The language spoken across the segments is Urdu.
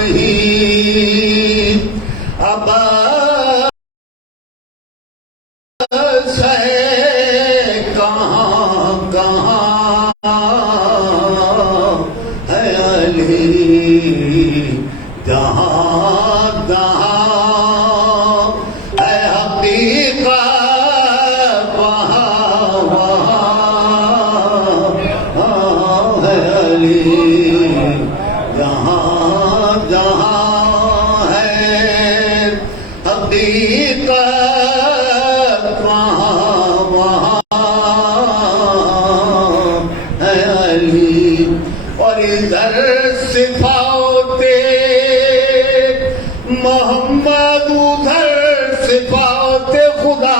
نہیں عباس ہے کہاں کہاں ہے علی جہاں جہاں ہے حقیقت وہاں وہاں ہے علی جہاں جہاں ہے حقیقت وہاں وہاں ہے علی اور ادھر صفات محمد ادھر صفات خدا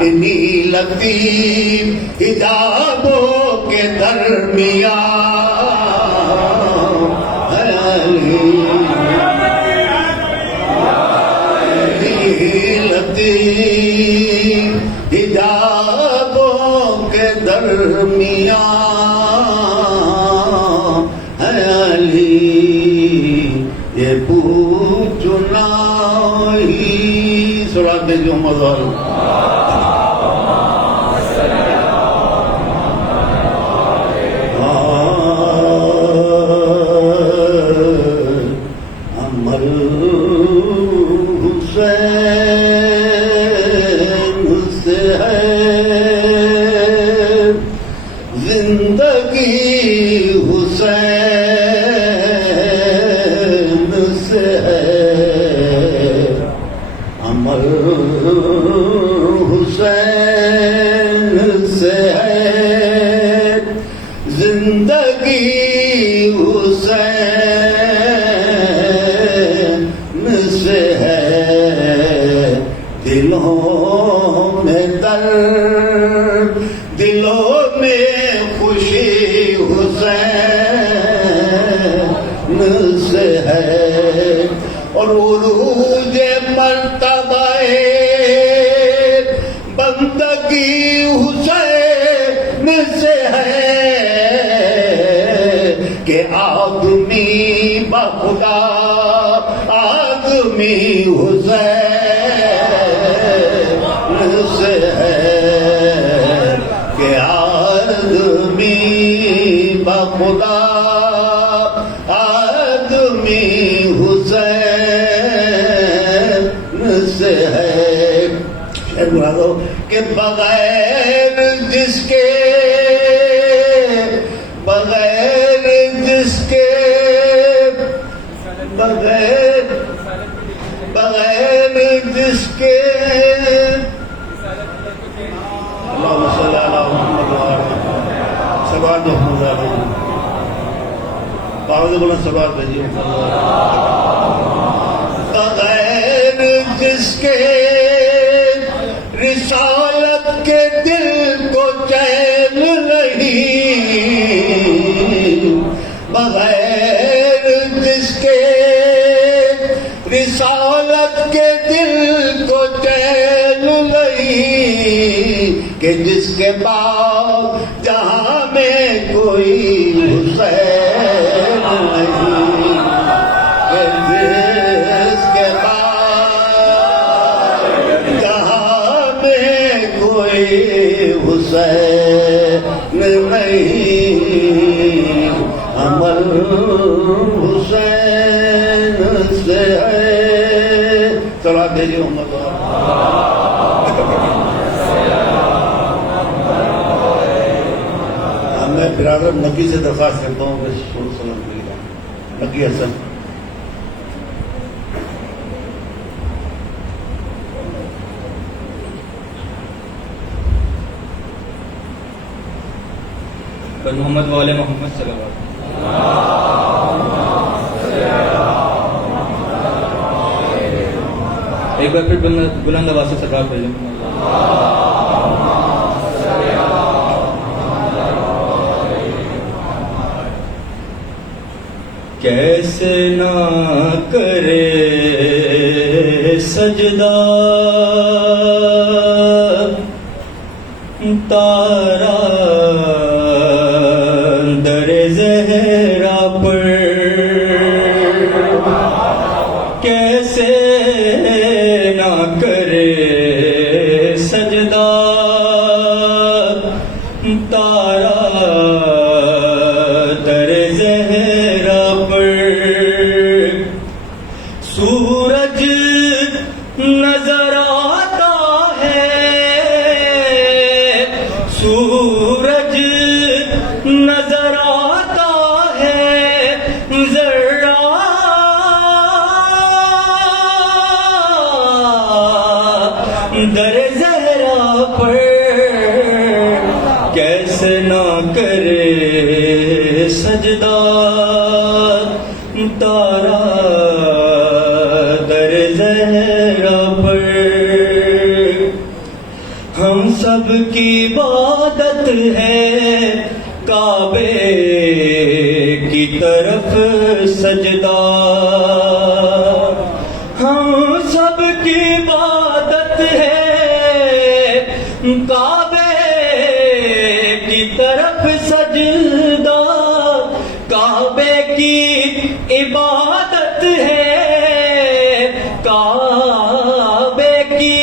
انہی لطیف حجابوں کے درمیان ہے علی لطیف حجابوں کے درمیان ہے علی یہ پوچھنا ہی سڑا دے جو مزار امر حسین سے ہے زندگی حسین سے ہے امر حسین سے ہے زندگی حسین سے ہے دلوں میں درد دلوں میں خوشی حسین سے ہے اور عروج مرتبہ بندگی حسین سے ہے کہ آدمی بخدا آدمی حسین سے ہے کہ آدمی بخدا آدمی حسین سے ہے شعر بنا دو کہ بغیر جس کے بغیر جس کے اللہم صلی علی محمد سبحان محمد باوض بلند سبحان بھیجیے بغیر جس کے رسالت کے دل کو چین نہیں بغیر جس کے رسالت کے دل کو چین نہیں کہ جس کے بعد جہاں میں کوئی حسین نہیں کہ جس کے بعد جہاں میں کوئی حسین نہیں عمل حسین سے ہے صلاۃ بھیجیے محمد میں برادر نبی سے درخواست کرتا ہوں کہ سلام کریے نبی حسن محمد والے محمد صلی اللہ علیہ وسلم ایک بار پھر بلند آواز سے سرکار پڑھ لیں کیسے نہ کرے سجدہ تارا در زہرا پر زہرا پر سورج نظر آتا ہے، سورج نظر آتا ہے ذرا در زہرا پر، کیسے نہ کرے سجدہ تارا در زہرا پر۔ ہم سب کی عبادت ہے کعبے کی طرف سجدہ، ہم سب کی عبادت ہے کعبے کی طرف سجدہ، کعبے کی عبادت ہے، کعبے کی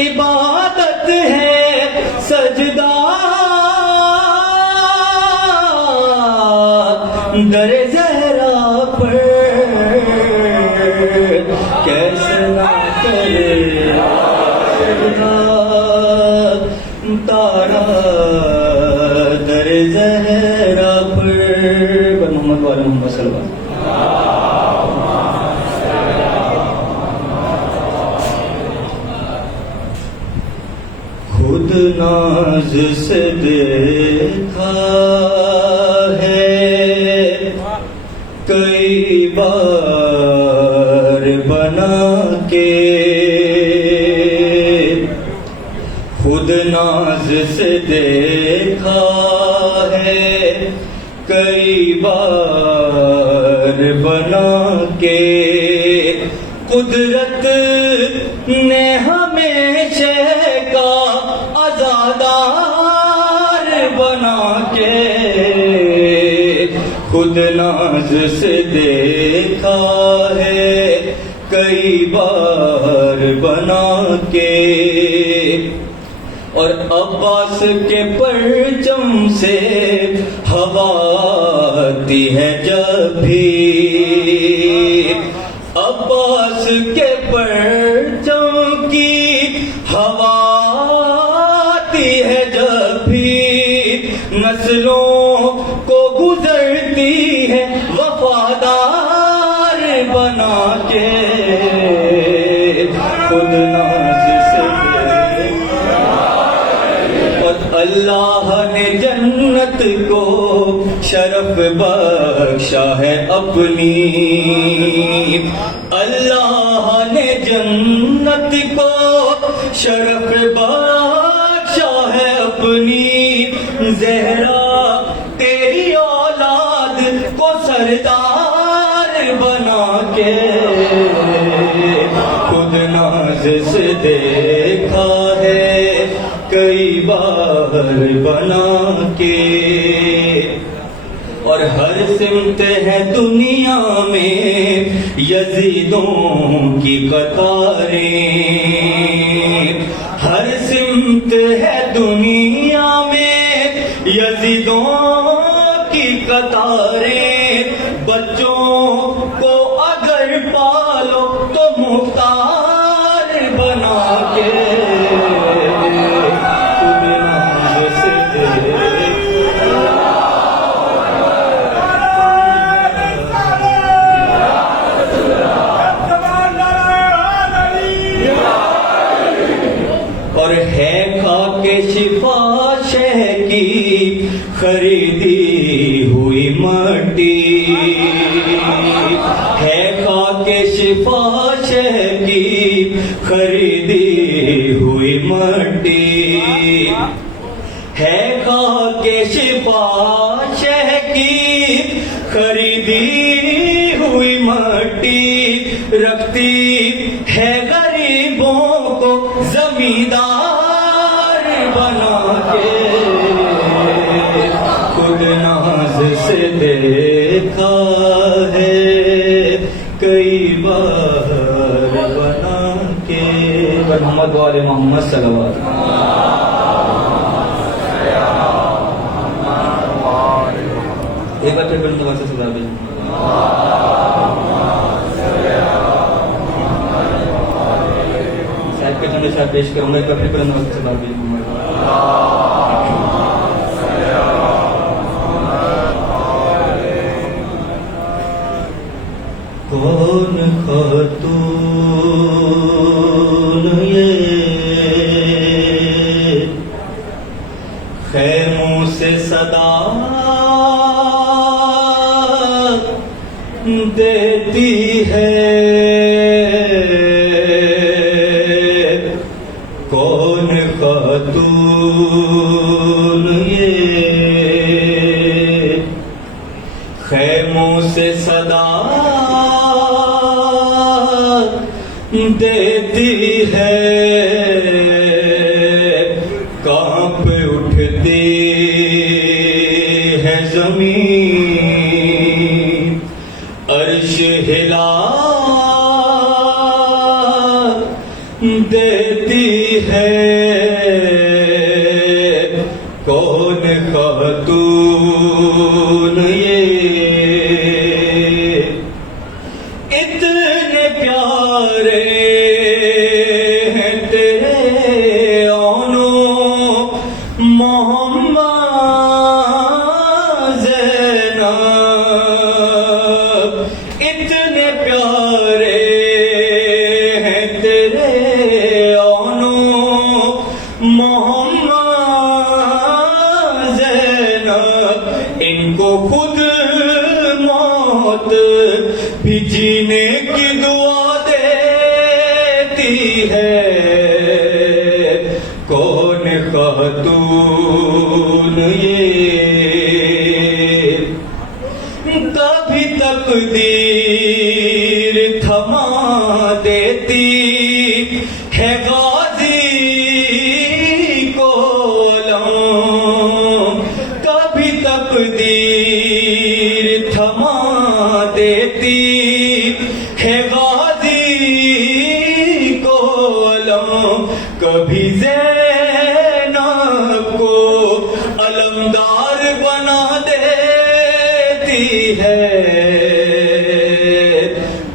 عبادت ہے سجدہ در زہرا پر، کیسے نہ کرے سجدہ تارا در زہرا پر۔ محمد وعلی محمد صلی اللہ علیہ وسلم۔ خود ناز سے دیکھا ہے کئی بار بنا کے، خود ناز سے دیکھا ہے کئی بار بنا کے، قدرت نے ہمیں شے کا عزادار بنا کے، خود ناز سے دیکھا ہے کئی بار بنا کے، اور عباس کے پرچم سے ہوا آتی ہے جب بھی، عباس کے پرچم کی ہوا آتی ہے جب بھی، نسلوں کو گزرتی ہے وفادار بنا کے، خود ناز سے اور اللہ نے جنت کو شرف بخشا ہے اپنی، اللہ نے جنت کو شرف بخشا ہے اپنی، زہرا تیری اولاد کو سردار بنا کے، خود ناز سے دیکھا ہے کئی بار بنا کے، اور ہر سمت ہے دنیا میں یزیدوں کی قطاریں، ہر سمت ہے دنیا میں یزیدوں کی قطاریں، بچوں کو اگر پالو تو مختار بنا کے، خود ناز سے اور ہے خاک شفا شہ کی خریدی ہوئی مٹی، ہے خاک شفا شہ کی خریدی ہوئی مٹی، ہے خاک شفا شہ کی خریدی ہوئی مٹی، رکھتی ہے غریبوں کو زمیندار بنا کے، خود ناز سے دیکھا ہے کئی بار بنا کے، محمد وعلی محمد صلی اللہ علیہ وسلم۔ ایک بار پھر بلند آواز سے سلا بھی صاحب کے چند اشعار پیش کروں گا. ایک بار پھر بلند آواز سے سلا بھی کون خاتون یہ خیموں سے صدا دیتی ہے, کون خاتون یہ خیموں سے صدا دیتی ہے, کانپ اٹھتی ہے زمین, عرش ہلا دیتی ہے, کون خاتون یہ اتنے پیارے ہیں تیرے اونوں محمد زینب, اتنے پیارے ہیں تیرے اونوں محمد زینب, ان کو خود موت بھی جینے کی دعا دیتی ہے, کون خاتون یہ کبھی تقدیر تھما دیتی ہے غازی کو علم, کبھی تقدیر تھما دیتی ہے غازی کو علم, کبھی زینب کو علمدار بنا دیتی ہے,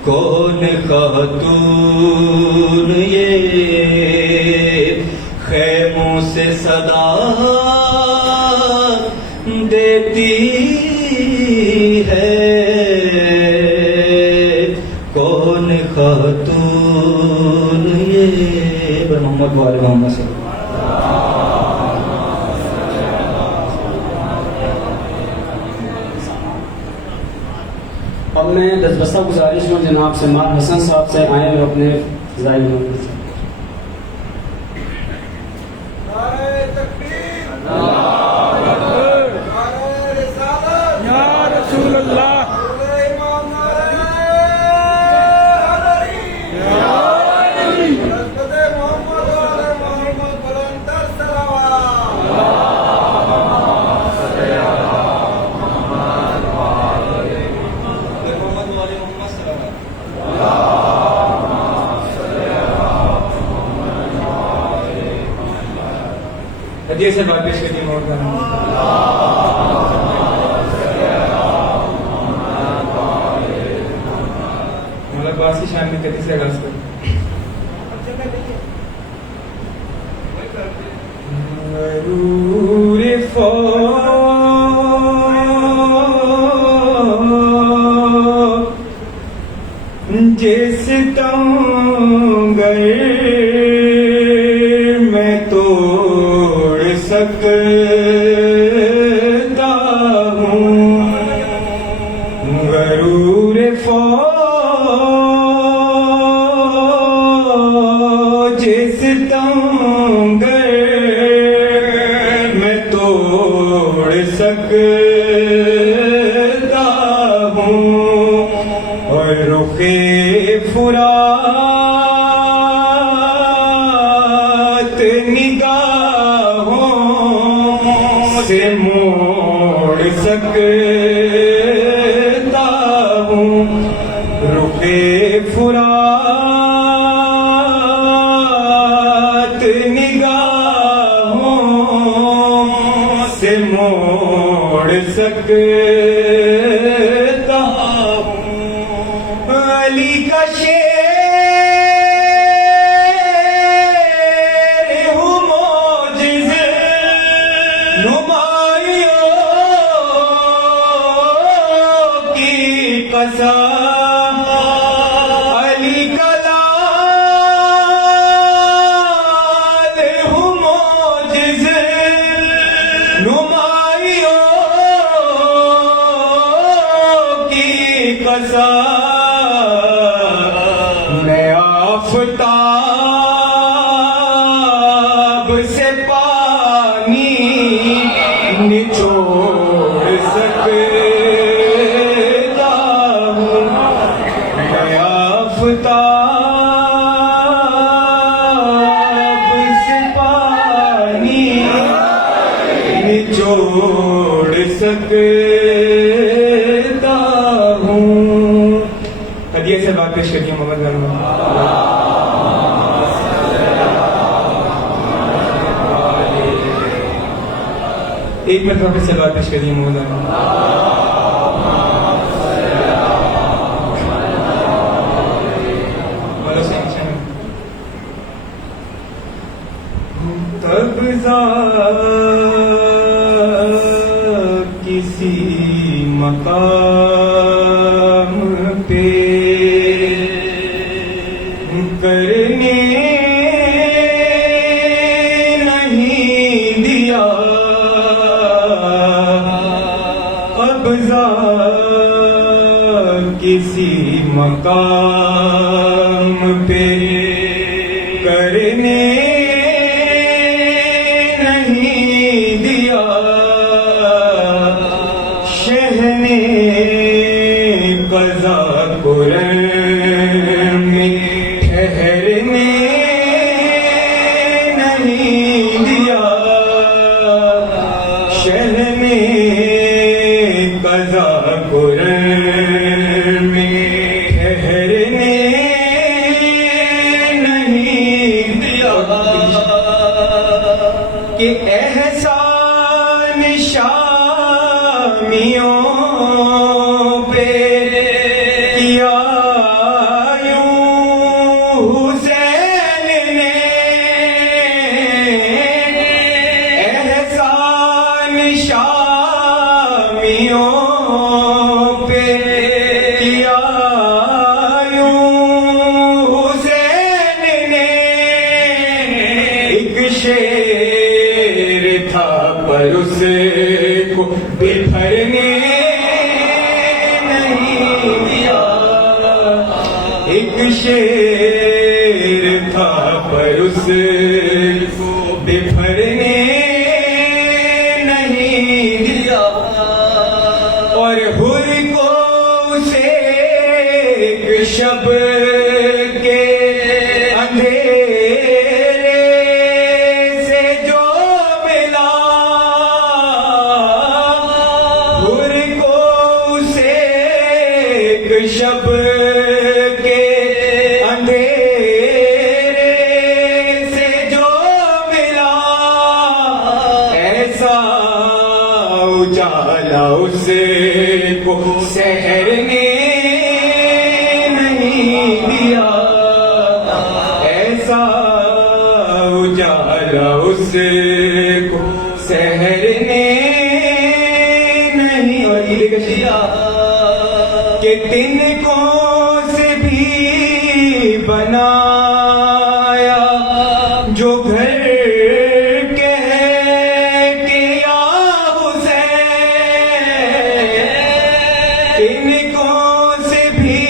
کون خاتون یہ خیموں سے صدا دیتی ہے, کون خاتون یہ محمد وآل محمد صلی اللہ علیہ وسلم. اب میں دسبستہ گزارش ہوں جناب سماعت حسن صاحب سے آئے اور اپنے ظاہر ہدیے سے بات پیش کرتی موت کا مولا باسی شان میں کتی سے آغاز کریں. غرور جس ستمگر میں توڑ سکتا ہوں, غرور جس ستمگر میں توڑ سکتا ہوں, اور رخ فرات نگاہوں سے موڑ سکتا ہوں, رخ فرات نگاہوں سے موڑ سکتا قسم علی کلال ہوں معجز نمائیوں کی قسم میں آفتاب سے پانی نچوڑ سکتا ہوں میں آفتاب سے پانی نچوڑ سکتا ہوں. ہدیے سے بات پیش کریے محمد غالب. ایک مرتبہ پھر سلوات پیش کریے مولانا. تب کسی مقام پہ کرنے نہیں دیا کسی مقام پہ کرنے نہیں دیا شہنے قضا قرآن میں ٹھہرنے نہیں دیا شہنے قضا قرآن میں ٹھہرنے نہیں دیا کہ احسان شامیوں پہ کیا یوں حسین نے احسان شامیوں پہ کیا یوں حسین نے ایک شیر تھا پر اس کو بکھرنے نہیں دیا ایک شیر تھا پر اس کو بکھرنے نہیں دیا اور حر کو اسے ایک شب کے اندھیرے سے جو ملا حر کو اسے ایک شب کے اندھیرے سے جو ملا ایسا اجالا اس کو سحر نے نہیں دیا ایسا اجالا اس کو سحر نے نہیں اور عید کشیا کہ تن کو سے بھی بنایا جو گھر کے کہ یا حسین تن کو سے بھی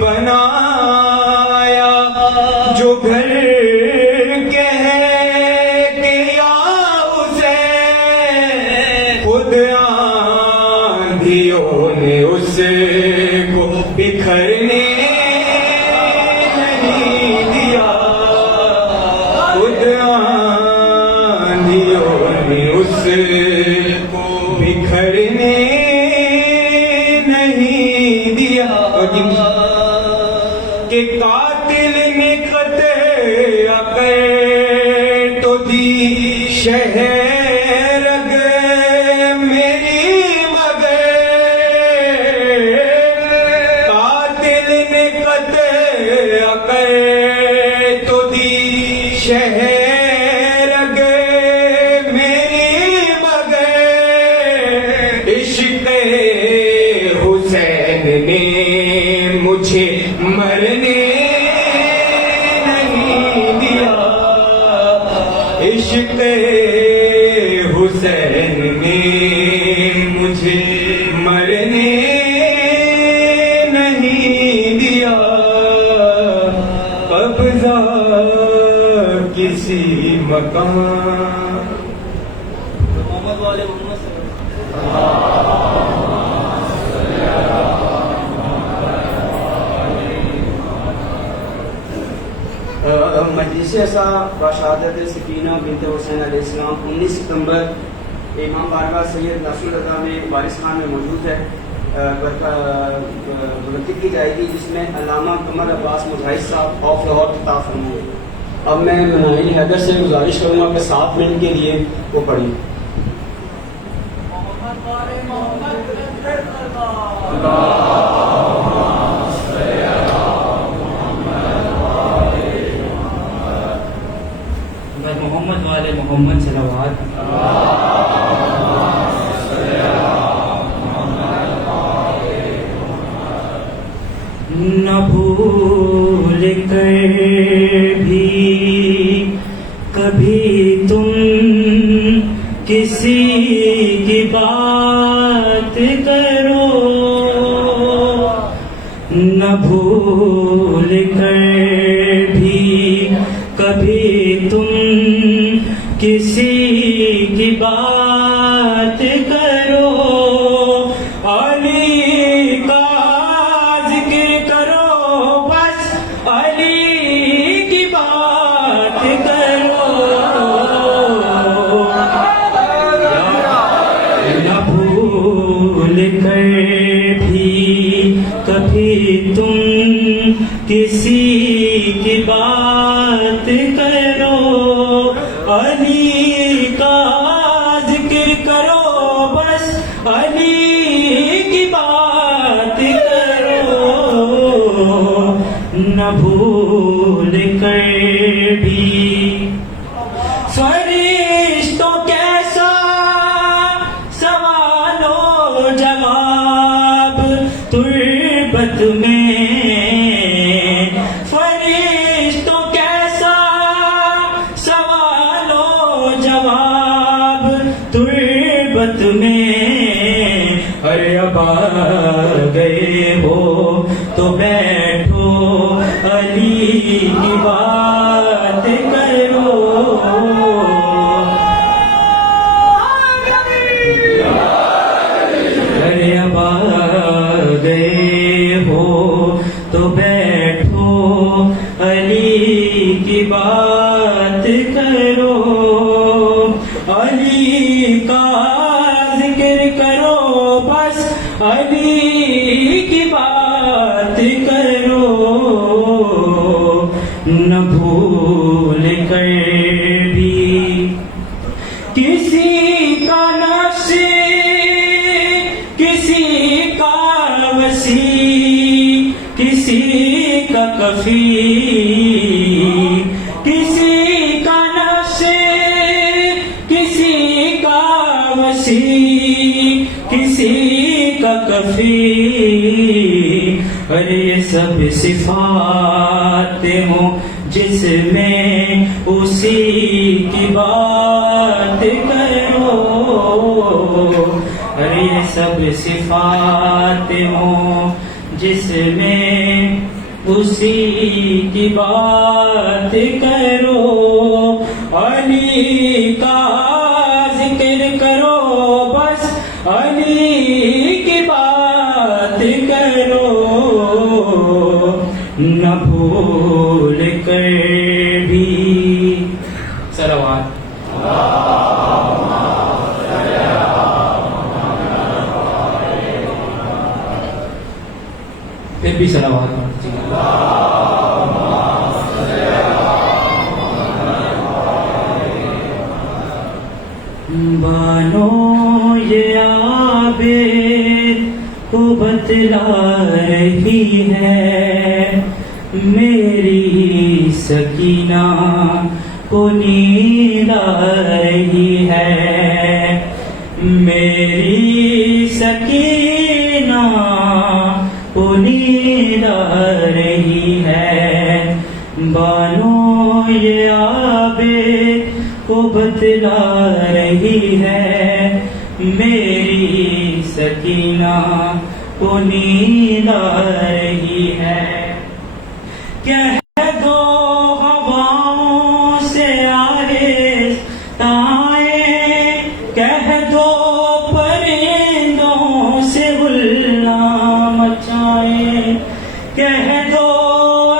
بنایا جو گھر کے کہ یا حسین خود آندھیوں نے اس کو بکھرنے نہیں دیا خود آندھیوں نے اس کو بکھرنے نہیں دیا کہ قاتل نے قتل کر تو دی شہر رگ میری مگر قاتل نے قتل کر تو دی شہر رگ میری مگر عشق حسین عشق حسین نے مجھے مرنے نہیں دیا، قبضہ کسی مکان. محمد والے محمد صلی مجلس ایسا بشہادت سکینہ بنت حسین علیہ السلام 19 ستمبر امام بارگاہ سید ناصر رضا میں وارث خان میں موجود ہے. منعقد کی جائے گی جس میں علامہ قمر عباس مجاہد صاحب آف لاہور خطاب فرمائیں گے. اب میں مناہل حیدر سے گزارش کروں گا کہ 7 منٹ کے لیے وہ پڑھیں. محمد والے محمد صلوات. نہ بھول کر بھی کبھی تم کسی کی بات کرو، نہ بھول کر بھی کبھی تم کسی کی بات کرو، علی کا ذکر کرو، بس علی کی بات کرو. نہ بھول کر بھی کبھی تم کسی کی بات کرو، علی کا ذکر کرو، بس علی کی بات کرو. نہ بھول کر بھی فرشتوں کیسا سوال و جواب تربت میں، فرشتوں کیسا سوال و جواب تربت میں. ارے اب آ گئے ہو تو بیٹھو علی کی بات کرو. ارے اب آ گئے ہو تو بیٹھو علی کی بات کرو، علی کا ذکر کرو، بس علی کی بات کرو. نہ بھول کر بھی کسی کا نفس کسی کا وسیع کسی کا کفی، کسی کا نفس کسی کا وسیع کسی کا کفی. ارے یہ سب صفات ہوں جس میں اسی کی بات کرو، ارے یہ سب صفات ہوں جس میں اسی کی بات کرو، علی کا ذکر کرو، بس علی کی بات کرو. نہ بھول کر بھی صلوات. پھر بھی صلوات پڑھتے ہیں. بانو یہ عابد کو بتلا رہی ہے، میری سکینہ کو نیند آ رہی ہے، میری سکینہ کو نیند آ رہی ہے. بانو یہ عابد کو بتلا رہی ہے، میری سکینہ کو نیند آ رہی ہے۔ کہہ دو ہواؤں سے آہستہ آئیں، کہہ دو پرندوں سے ہلا مچائیں، کہہ دو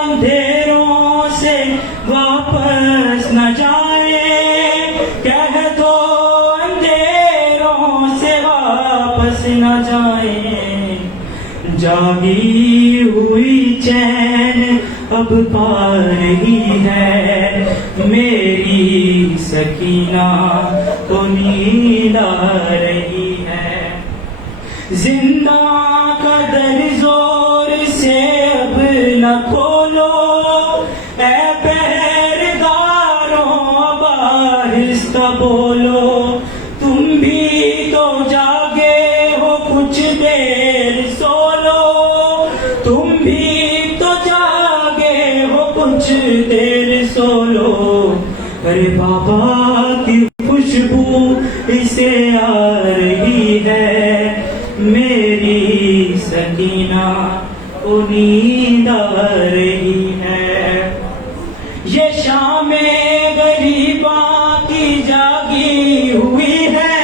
اندھیروں سے واپس نہ جائیں، کہہ دو اندھیروں سے واپس نہ جائیں۔ جاگی ہوئی چین اب پا رہی ہے، میری سکینہ کو نیند آ رہی ہے۔ زندہ کا در زور سے اب نہ کھولو، اے پہرےداروں اب آہستہ بولو، تم بھی تو جاگے ہو کچھ دیر سو لو، تم بھی تو جاگے ہو کچھ دیر سو لو۔ ارے بابا کی خوشبو اسے آ رہی ہے، میری سکینہ کو نیند آ رہی ہے۔ یہ شام غریباں کی جاگی ہوئی ہے،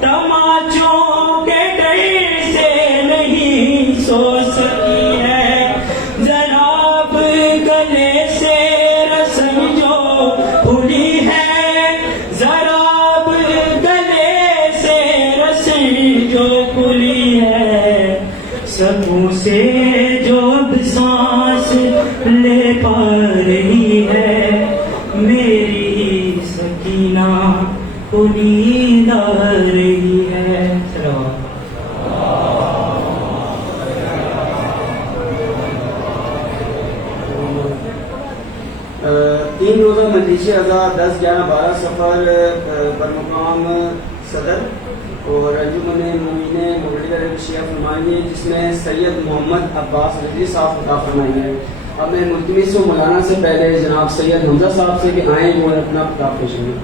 تماچوں کے ڈر سے نہیں سو سکی ہے، ذرا اب گلے سے رسم جو کھلی ہے، ذرا اب گلے سے رسم جو کھلی ہے، سبوں سے جو اب سانس لے پا رہی ہے، میری سکینہ کو نیند آ رہی ہے۔ تین روزہ مجلس اعضاء 10، 11، 12 سفر پر مقام صدر اور انجمن مومنین مغربی شیعہ فرمائیں گے، جس میں سید محمد عباس رضوی صاحب خطاب فرمائیں گے۔ اب میں ملتمس ہوں مولانا سے پہلے جناب سید حمزہ صاحب سے کہ آئیں وہ اپنا خطاب پیش کریں۔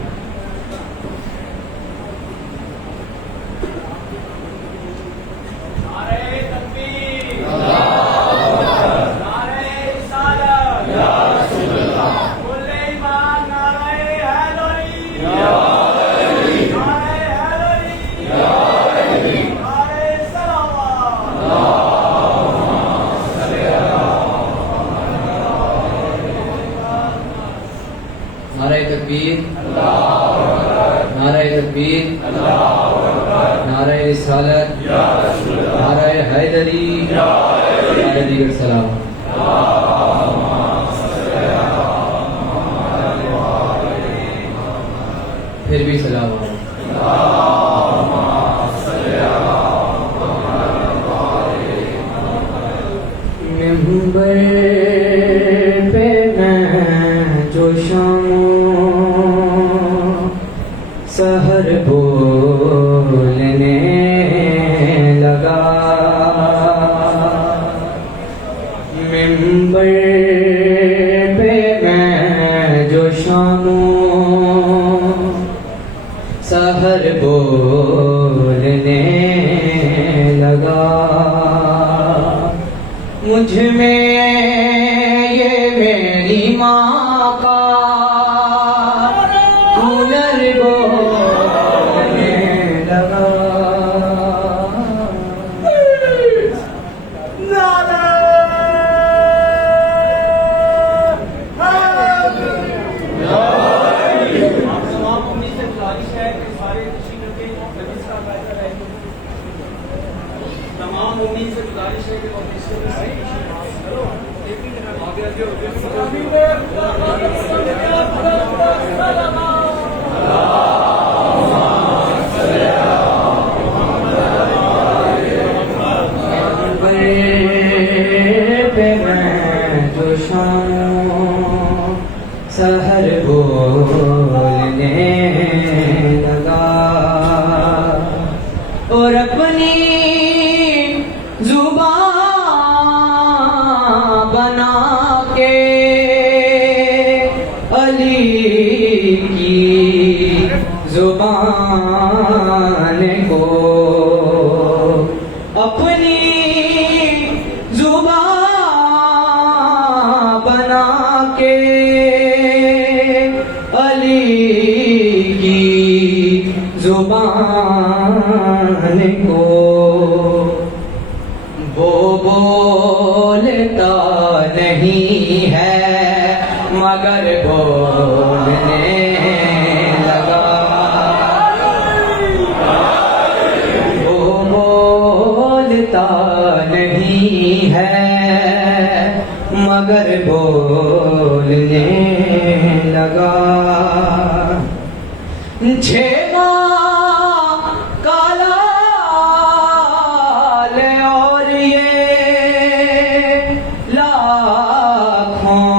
نعرہ تکبیر، نعرہ تکبیر، نعرہ رسالت، نعرہ حیدری، نعرہ دیگر سلام۔ پھر بھی سلام۔ ممبر پہ میں جو شام سحر بولنے لگا، ممبر پہ میں جو شام سحر بولنے لگا، مجھ میں یہ میری ماں کا ہنر بولنے لگا۔ تمام امید سے گزارش ہے کہ پہ میں جو شام سحر بولنے لگا، اور اپنی زبان بنا کے زبان کو وہ بولتا نہیں ہے مگر بولنے لگا، وہ بولتا نہیں ہے مگر بولنے لگا۔ 6 ماہ کا لال اور یہ لاکھوں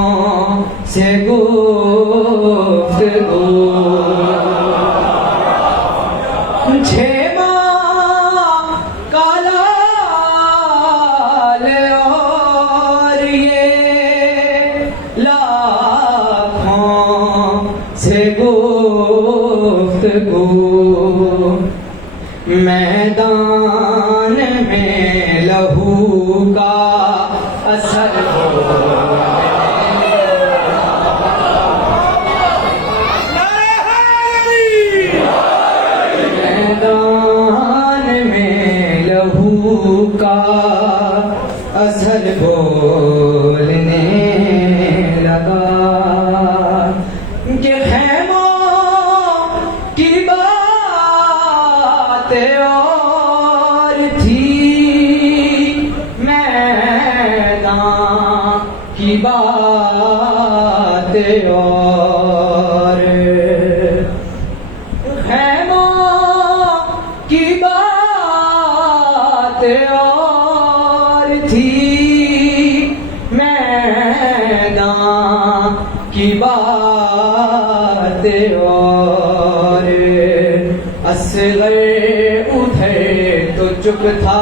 سے گفتگو، 6 ماہ کا لال اور یہ لاکھوں سے گفتگو، میدان میں لہو کا اثر میدان میں لہو کا اثر بولنے لگا کہ خیموں کی بات اور تھی، میدان کی بات اور، خیموں کی بات اور تھی، میدان کی بات اور، اصغر ادھر تو چپ تھا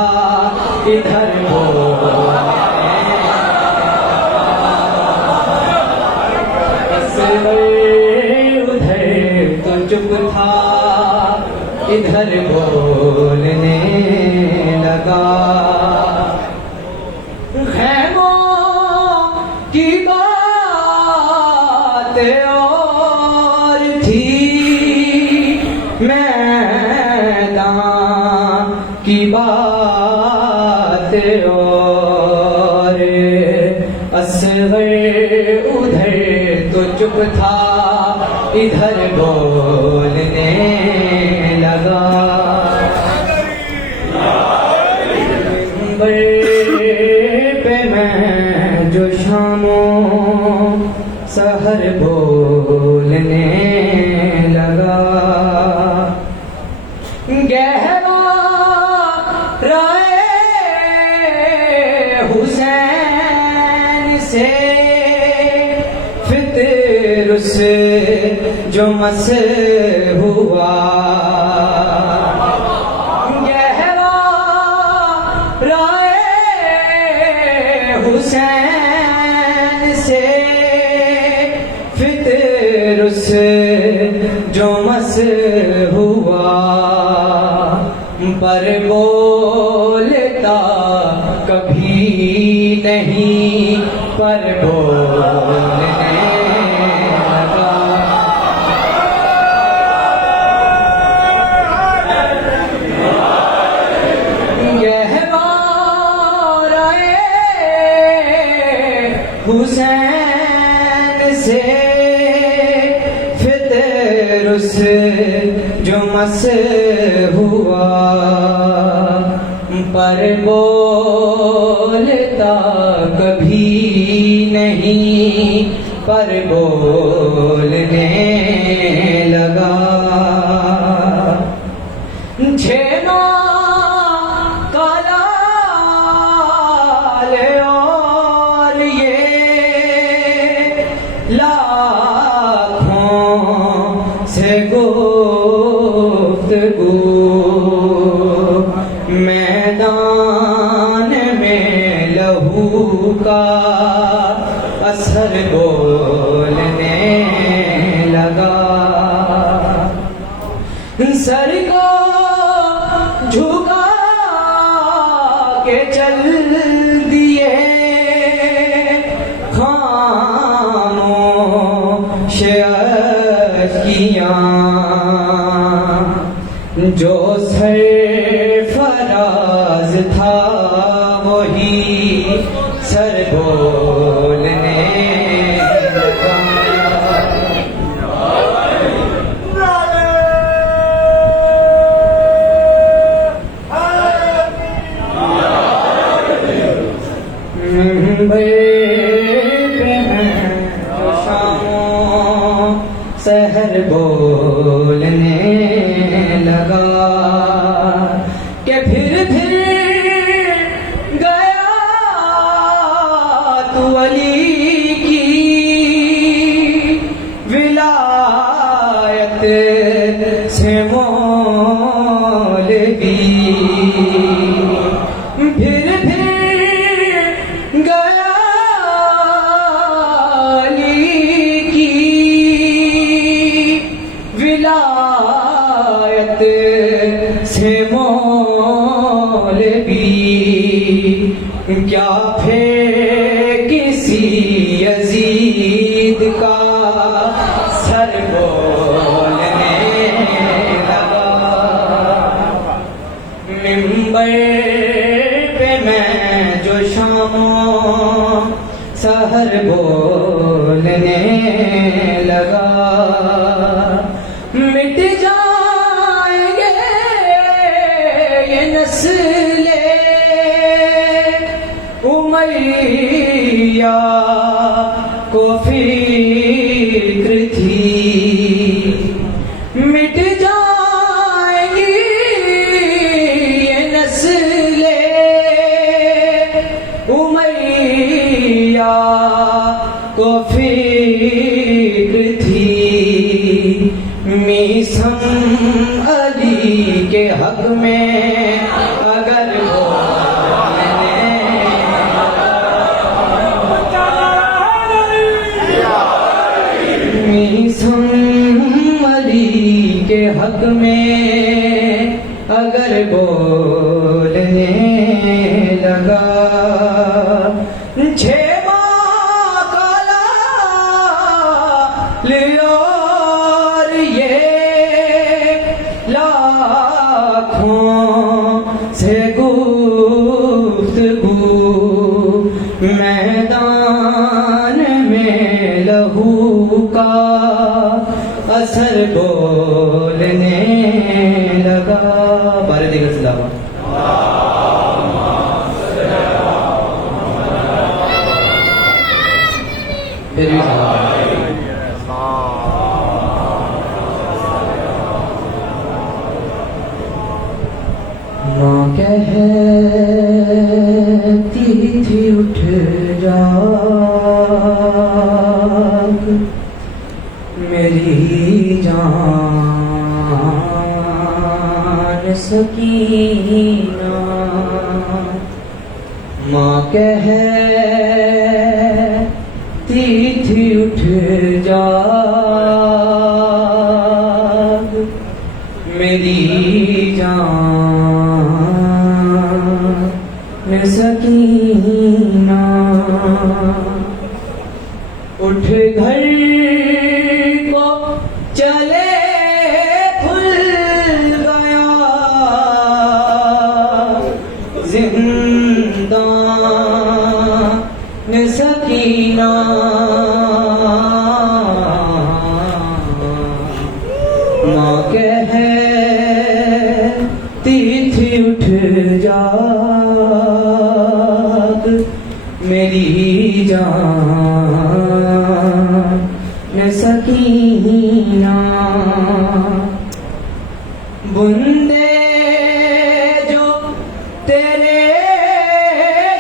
ادھر اصغر ادھر تو چپ تھا ادھر بولنے لگا، خیموں کی بات اور تھی، میدان کی بات اور، اصغر ادھر تو چپ تھا ادھر بولنے لگا۔ منبر پہ میں جو شاموں سحر بولنے لگا، گہرا رائے حسین سے فطر سے جو مس ہوا، گہرا رائے حسین سے فطر سے جو مس ہوا، پر بولتا کبھی نہیں پر بولنے لگا، یہ بارے حسین سے فطر سے جو مس ہوا، پر بولتا کبھی نہیں پر بولنے لگا، 6 ماہ کا لال اور یہ لاکھوں سے گفتگو، میدان میں لہو کا اثر بولنے لگا، سر کو جھکا کے چل دیے خاموش اشکیاں، جو سر اثر بولنے لگا. ممبر پہ میں جو شاموں سحر بولنے لگا کہ پھر گیا تو علی کی ولایت سے مولوی. پھر گیا علی کی ولایت سے مولوی. کیا پھر کسی یزید کا سر بولنے لگا. ممبر پہ میں جو شاموں سحر بولنے لگا. مٹ جائیں گے یہ نسلیں امیہ کو فکر تھی. مٹ جائیں گی یہ نسلیں امیہ کو فکر تھی. میثم علی کے حق میں اگر میثم علی کے حق میں اگر بولنے لگا. 6 ماہ کا لال اور یہ لاکھوں سے گفتگو میدان میں لہو کا اثر بولنے لگا. بارے دیگر صداوا پھر بھی ماں کہتی تھی اٹھ جاگ میری جان سکینہ. ماں کہتی تھی اٹھ جاگ میری جان سکینہ. اٹھ گھر کو چلے کھل گیا زندان سکینہ. ماں کہتی تھی اٹھ جاگ میری جان سکینہ. بندے جو تیرے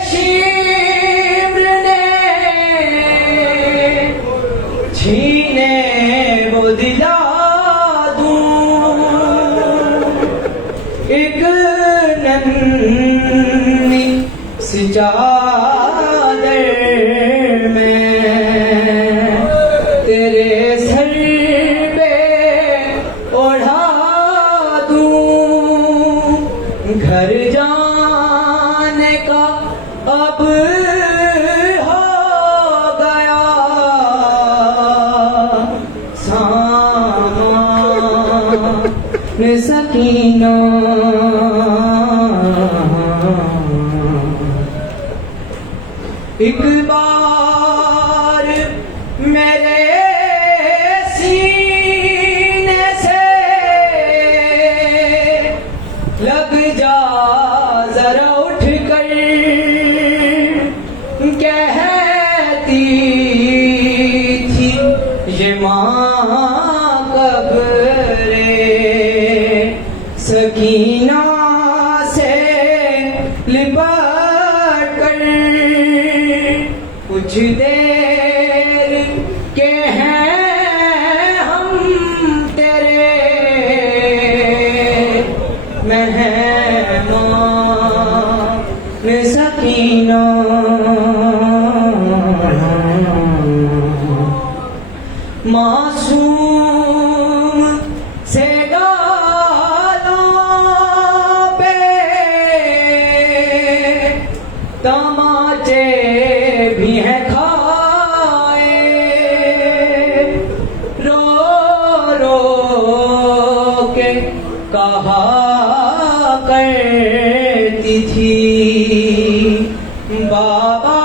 شمر نے چھینے وہ دلا دوں. ایک ننھی سی چادر میں تیرے سر پہ اوڑھا دوں. گھر جانے کا اب ہو گیا سامان سکینہ. ایک بار میرے سینے سے لگ جا ذرا اٹھ کر، کہتی تھی یہ ماں قبرے سکینہ سے لپٹ کر، کچھ دیر کے ہیں ہم تیرے مہمان سکینہ، معصوم سے گالوں پہ تماچے بھی ہیں کھائے، رو رو کے کہا کرتی تھی بابا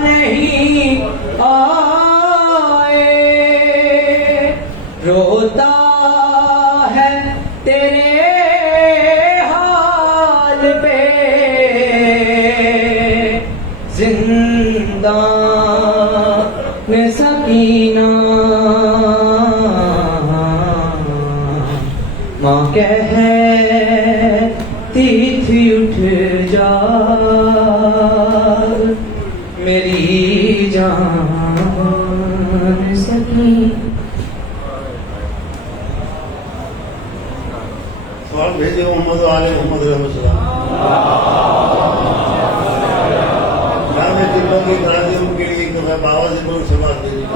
نہیں آئے، روتا ہے تیرے حال پہ زندان سکینہ، ماں کہتی تھی اٹھ جا میری جان سکینہ۔ سوال بھیجے محمد والے محمد رحمۃ اللہ جامع طلبہ کے ملازموں کے لیے کہ میں باوا سے بول سوال بھیجوں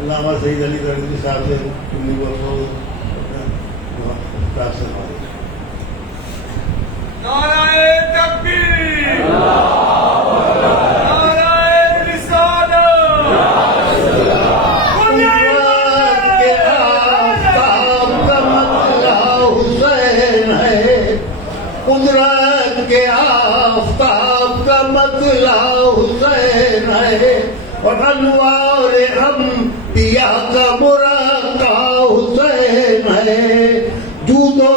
علامہ سعید علی گردوی صاحب سے چنی کو نعرہ تکبیر، نعرہ رسالت، قدرت کے آفتاب کا مطلع حسین ہے، اور انوار انبیاء کا مرقع حسین ہے، جود و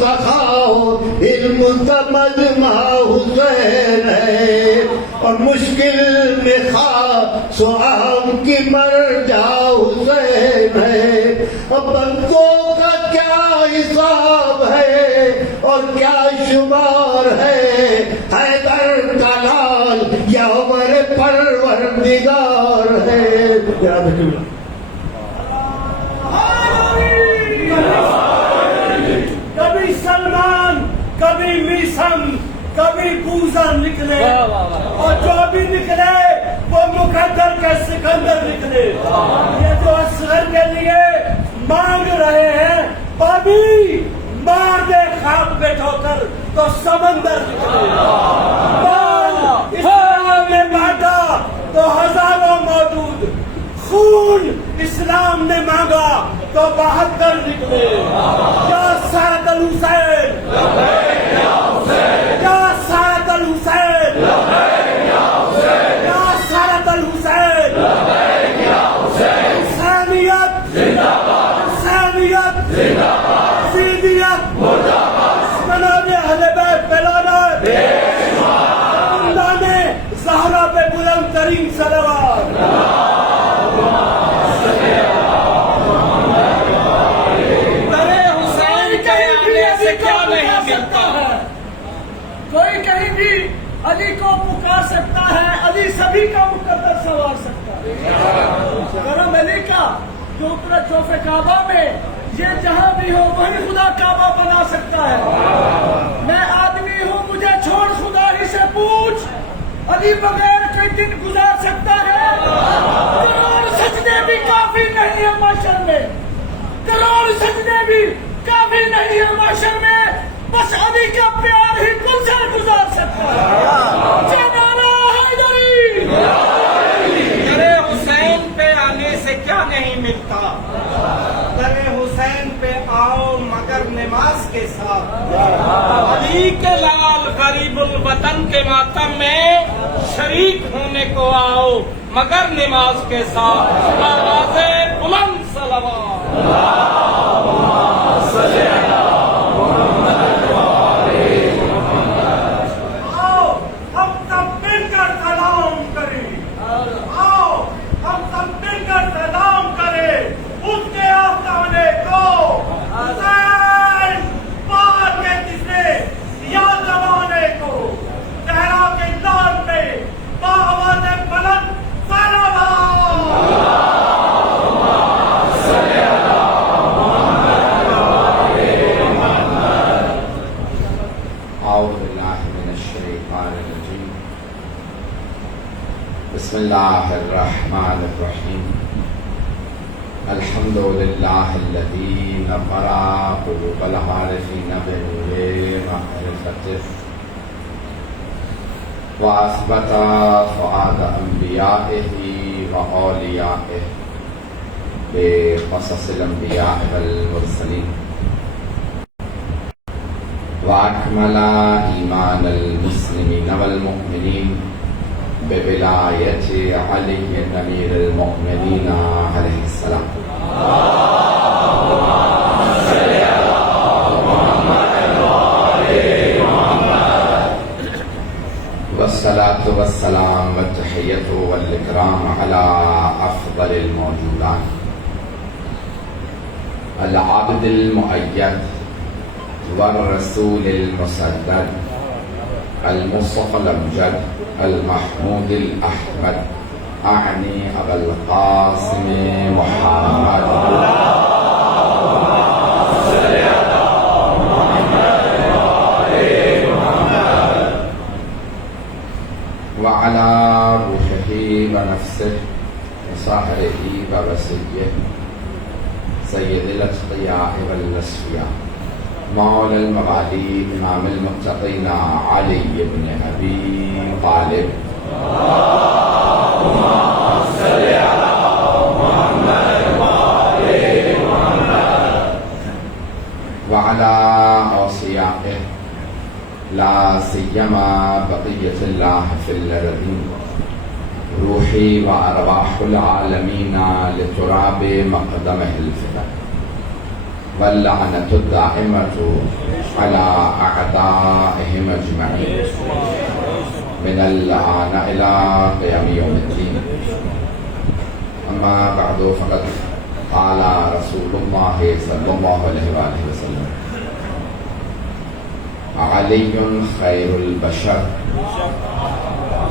سخا و علم کا مجمع حسین ہے، اور مشکل میں خاص و عام کی مرجع حسین ہے، اب بندوں کا کیا حساب ہے اور کیا شمار ہے، حیدر کا لال یا عمر پروردگار ہے۔ کبھی سلمان، کبھی میسم، کبھی بوزر نکلے، اور جو بھی نکلے وہ مقدر کے سکندر نکلے۔ یہ جو اصغر کے لیے مانگ رہے ہیں، پابی مار دے خاک پہ ٹھوکر تو سمندر نکلے۔ مال اسلام نے بانٹا تو ہزاروں موجود، خون اسلام نے مانگا تو 72 نکلے۔ یا سعد الحسین، یا سعد الحسین، یا سعد الحسین، حسینیت حسینیت سیدیت جناب اہل بیت پلانا خاندان زہرا پہ بلند ترین صلوات۔ کوئی کہیں بھی علی کو پکار سکتا ہے، علی سبھی کا مقدر سنوار سکتا ہے۔ کرم علی کا جو اترا جوف کعبہ میں، یہ جہاں بھی ہو وہی خدا کعبہ بنا سکتا ہے۔ میں آدمی ہوں، مجھے چھوڑ خدا ہی سے پوچھ، علی بغیر کوئی دن گزار سکتا ہے؟ کروڑ سجدے بھی کافی نہیں ہے معاشر میں، کروڑ سجدے بھی کافی نہیں ہے معاشر میں، بس علی کا پیار ہی گلزار گزار سکتا ہے۔ نعرہ حیدری، حسین پہ نہیں ملتا. در حسین پہ آؤ مگر نماز نماز کے ساتھ علی کے لال غریب الوطن کے ماتم میں شریک ہونے کو آؤ مگر نماز کے ساتھ آواز بلند صلوات بسم اللہ الرحمن الرحیم الحمد للہ الذی نبرا قلوب العارفین بنور معرفتہ واثبت فؤاد انبیائہ واولیائہ بقصص الانبیاء والمرسلین واکمل ایمان المسلمین والمؤمنین بولایت علی امیر المؤمنین علیہ السلام والصلاة والسلام والتحیۃ والاکرام علی افضل الموجودات العبد المؤید والرسول المسدد المصطفى الأمجد المحمود الأحمد أعني أبا القاسم محمد وعلى روحه ونفسه وصاحبه ووصيه سيد الأتقياء والأصفياء مولى المغالي إمام المتقين علي بن أبي طالب اللهم صل على محمد وآل محمد وعلى أوصيائه لا سيما بقية الله في الأرضين روحي وأرواح العالمين لتراب مقدمه الفداء واللعنة الدائمة على أعدائهم أجمعين من الآن إلى قيام يوم الدين أما بعد فقد قال رسول الله صلى الله عليه وآله وسلم علي خير البشر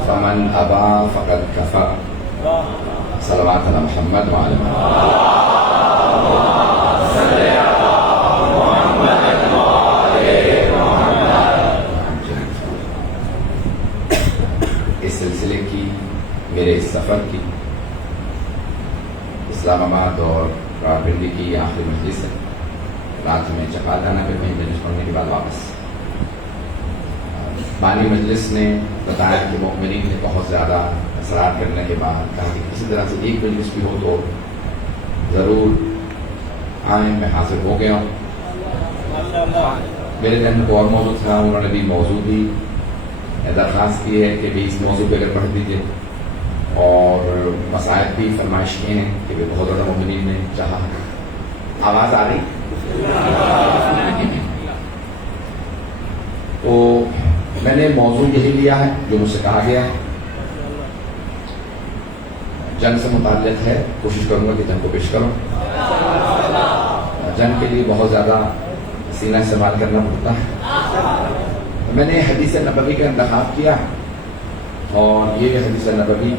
فمن أبى فقد كفر صلوات على محمد وعلى محمد سلسلے کی میرے اس سفر کی اسلام آباد اور راولپنڈی کی آخری مجلس ہے. رات میں چقادانہ پہ میں مجلس پڑھنے کے بعد واپس بانی مجلس نے بتایا کہ مومنین نے بہت زیادہ اثرات کرنے کے بعد کہا کہ کسی طرح سے ایک مجلس بھی ہو تو ضرور آئیں. میں حاضر ہو گیا ہوں. میرے ذہن میں اور موضوع تھا, انہوں نے بھی موضوع دی درخواست کی ہے کہ بھی اس موضوع پہ اگر پڑھ دیجیے, اور مسائل بھی فرمائش کیے ہیں کہ بہت زیادہ مومنین نے چاہا. آواز آ رہی؟ تو میں نے موضوع یہی لیا ہے جو مجھ سے کہا گیا ہے. جنگ سے متعلق ہے, کوشش کروں گا کہ جنگ کو پیش کروں. جنگ کے لیے بہت زیادہ سینہ استعمال کرنا پڑتا ہے. میں نے حدیث نبوی کا انتخاب کیا, اور یہ حدیث نبوی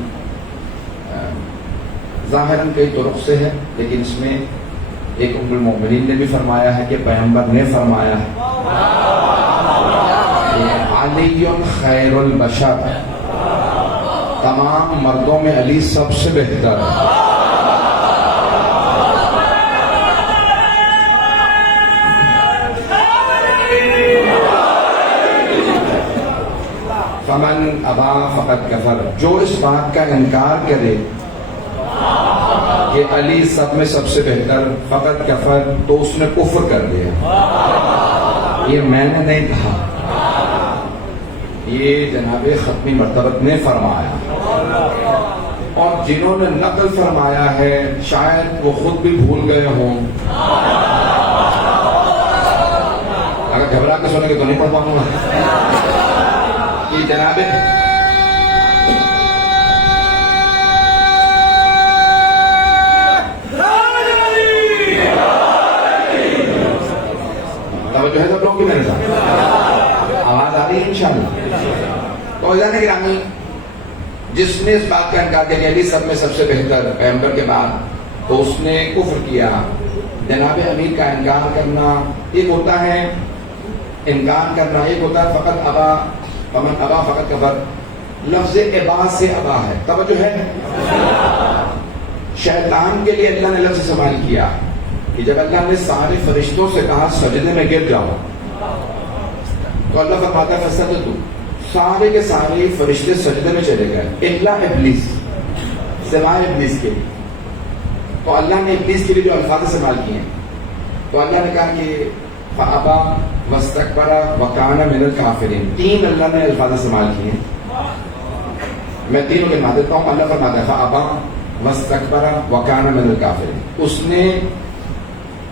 ظاہراً کئی طرق سے ہے, لیکن اس میں ایک ام المؤمنین نے بھی فرمایا ہے کہ پیغمبر نے فرمایا ہے علی خیر البشر, تمام مردوں میں علی سب سے بہتر ہے. فمن ابا فقد کفر, جو اس بات کا انکار کرے کہ علی سب میں سب سے بہتر, فقط کفر, تو اس نے کفر کر دیا. یہ میں نے نہیں کہا، یہ جناب ختمی مرتبت نے فرمایا، اور جنہوں نے نقل فرمایا ہے شاید وہ خود بھی بھول گئے ہوں۔ اگر گھبرا کے سنے گے تو نہیں پڑھ پاؤں گا۔ یہ جناب توجہ ہے سب لوگوں کی میرے ساتھ؟ آواز آ رہی ہے انشاءاللہ؟ تو جانے گرامی، جس نے اس بات کا انکار کیا کہ علی سب میں سب سے بہتر پیغمبر کے بعد، تو اس نے کفر کیا۔ جناب امیر کا انکار کرنا ایک ہوتا ہے، انکار کرنا ایک ہوتا ہے فقط ابا، فمن ابا فقط کفر۔ لفظ ابا سے ابا ہے، توجہ ہے؟ شیطان کے لیے اللہ نے لفظ استعمال کیا کہ جب اللہ نے سارے فرشتوں سے کہا سجدے میں گر جاؤ، تو اللہ فرماتا ہے فسجدوا، سارے کے سارے فرشتے سجدے میں چلے گئے الا ابلیس، سوائے ابلیس کے لیے۔ تو اللہ نے ابلیس کے لیے جو الفاظ استعمال کیے ہیں، تو اللہ نے کہا کہ فابا واستکبر وکان من الکافرین، تین اللہ نے الفاظ استعمال کیے ہیں۔ میں تینوں کے نام دیتا ہوں۔ اللہ فرماتا ہے فابا واستکبر وکان من الکافرین، اس نے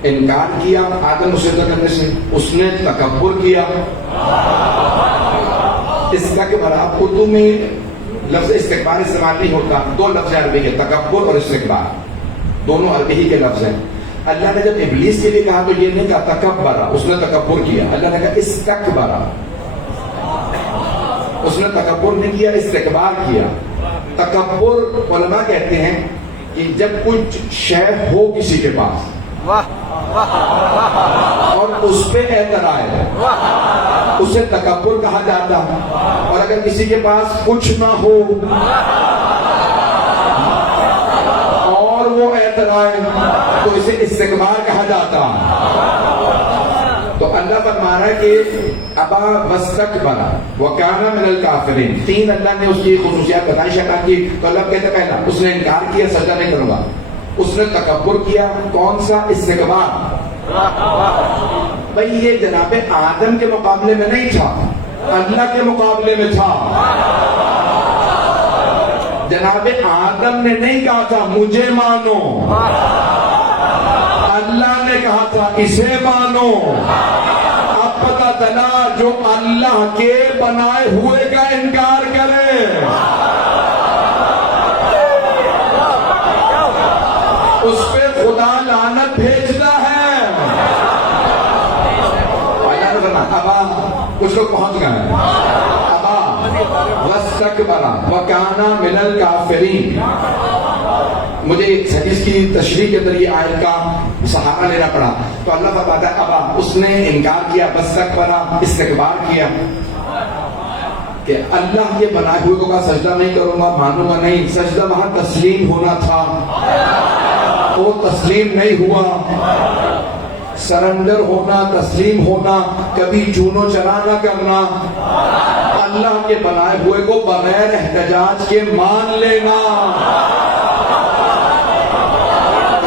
انکار کیا آدم کو سجدہ کرنے سے، اس نے تکبر کیا۔ استکبر، اردو میں لفظ استکبار استعمال نہیں ہوتا، دو لفظ عربی کے، تکبر اور استکبار، دونوں عربی ہی کے لفظ ہیں۔ اللہ نے جب ابلیس کے لیے کہا تو یہ نہیں کہا تکبر، اس نے تکبر کیا، اللہ نے کہا استکبر، اس نے تکبر نہیں کیا، استکبار کیا۔ تکبر علماء کہتے ہیں کہ جب کچھ شے ہو کسی کے پاس اور اس پہ اعتراض ہے، اسے تکبر کہا جاتا ہے، اور اگر کسی کے پاس کچھ نہ ہو اور وہ اعتراض تو اسے استکبار کہا جاتا ہے۔ تو اللہ فرما رہا ہے کہ ابا واستکبر وکان من الکافرین، تین اللہ نے اس کی خصوصیات بتائی شیطان کی۔ تو اللہ کہتا ہے پہلا اس نے انکار کیا سجدہ نہیں کروں گا، اس نے تکبر کیا، کون سا؟ استکبار۔ بھئی یہ جناب آدم کے مقابلے میں نہیں تھا، اللہ کے مقابلے میں تھا۔ جناب آدم نے نہیں کہا تھا مجھے مانو، اللہ نے کہا تھا اسے مانو۔ اب پتہ چلا جو اللہ کے بنائے ہوئے کا انکار کرے اس پہ خدا لعنت بھیجتا ہے۔ ابا، کچھ لوگ پہنچ گئے ہیں، ابا واستکبر وکان من الکافرین۔ مجھے اس حدیث کی تشریح کے ذریعے آیت کا سہارا لینا پڑا۔ تو اللہ فرماتا ہے ابا، اس نے انکار کیا، واستکبر، استکبار کیا کہ اللہ کے بنائے ہوئے کو کا سجدہ نہیں کروں گا، مانوں گا نہیں۔ سجدہ وہاں تسلیم ہونا تھا، وہ تسلیم نہیں ہوا۔ سرنڈر ہونا، تسلیم ہونا، کبھی چونو چرا نہ کرنا، اللہ کے بنائے ہوئے کو بغیر احتجاج کے مان لینا،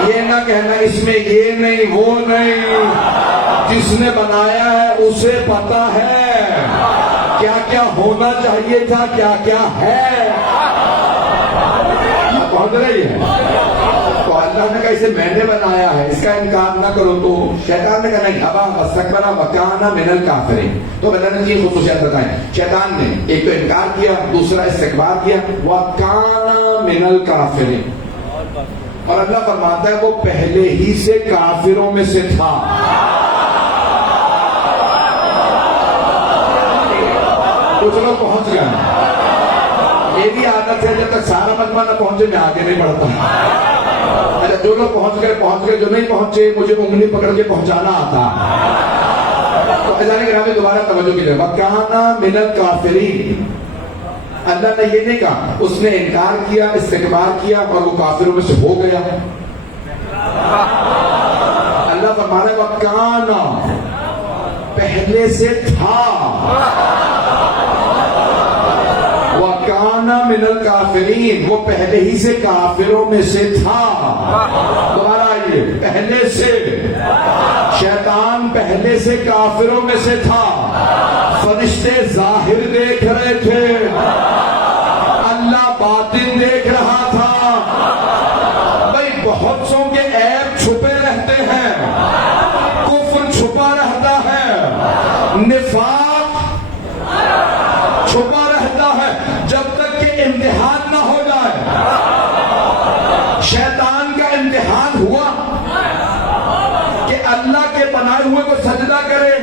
یہ نہ کہنا اس میں یہ نہیں وہ نہیں، جس نے بنایا ہے اسے پتا ہے کیا کیا ہونا چاہیے تھا، کیا کیا ہے۔ پہنچ رہی ہے؟ تو اللہ نے کہا اسے میں نے بنایا ہے، اس کا انکار نہ کرو۔ تو شیطان نے کہا نہیں، ابا واستکبر وکان من الکافرین۔ تو اللہ نے تین خصوصیات بتائیں۔ شیطان نے ایک تو انکار کیا، دوسرا استکبار کیا، وکان من الکافرین، اور اللہ فرماتا ہے وہ پہلے ہی سے کافروں میں سے تھا۔ کچھ لوگ پہنچ گئے، یہ بھی عادت ہے جب تک سارا مجمع نہ پہنچے میں آگے نہیں بڑھتا۔ اچھا، جو لوگ پہنچ گئے، جو نہیں پہنچے مجھے انگلی پکڑ کے پہنچانا آتا۔ تو اذان گرامی دوبارہ توجہ کیجیے، وَكَانَ مِنَ الْكَافِرِينَ، اللہ نے یہ نہیں کہا اس نے انکار کیا، استکبار کیا اور وہ کافروں میں سے ہو گیا۔ اللہ فرما رہا ہے وَكَانَ، پہلے سے تھا، وَكَانَ مِنَ الْكَافِرِينَ، وہ پہلے ہی سے کافروں میں سے تھا۔ دوبارہ آئیے، فرمائیے پہلے سے شیطان پہلے سے کافروں میں سے تھا، فرشتے ظاہر دیکھ رہے تھے، اللہ باطن دیکھ رہا تھا۔ بھائی بہت سوں کے عیب چھپے رہتے ہیں، کفر چھپا رہتا ہے، نفاق چھپا رہتا ہے، جب تک کہ امتحان نہ ہو جائے۔ شیطان کا امتحان ہوا کہ اللہ کے بنائے ہوئے کو سجدہ کرے،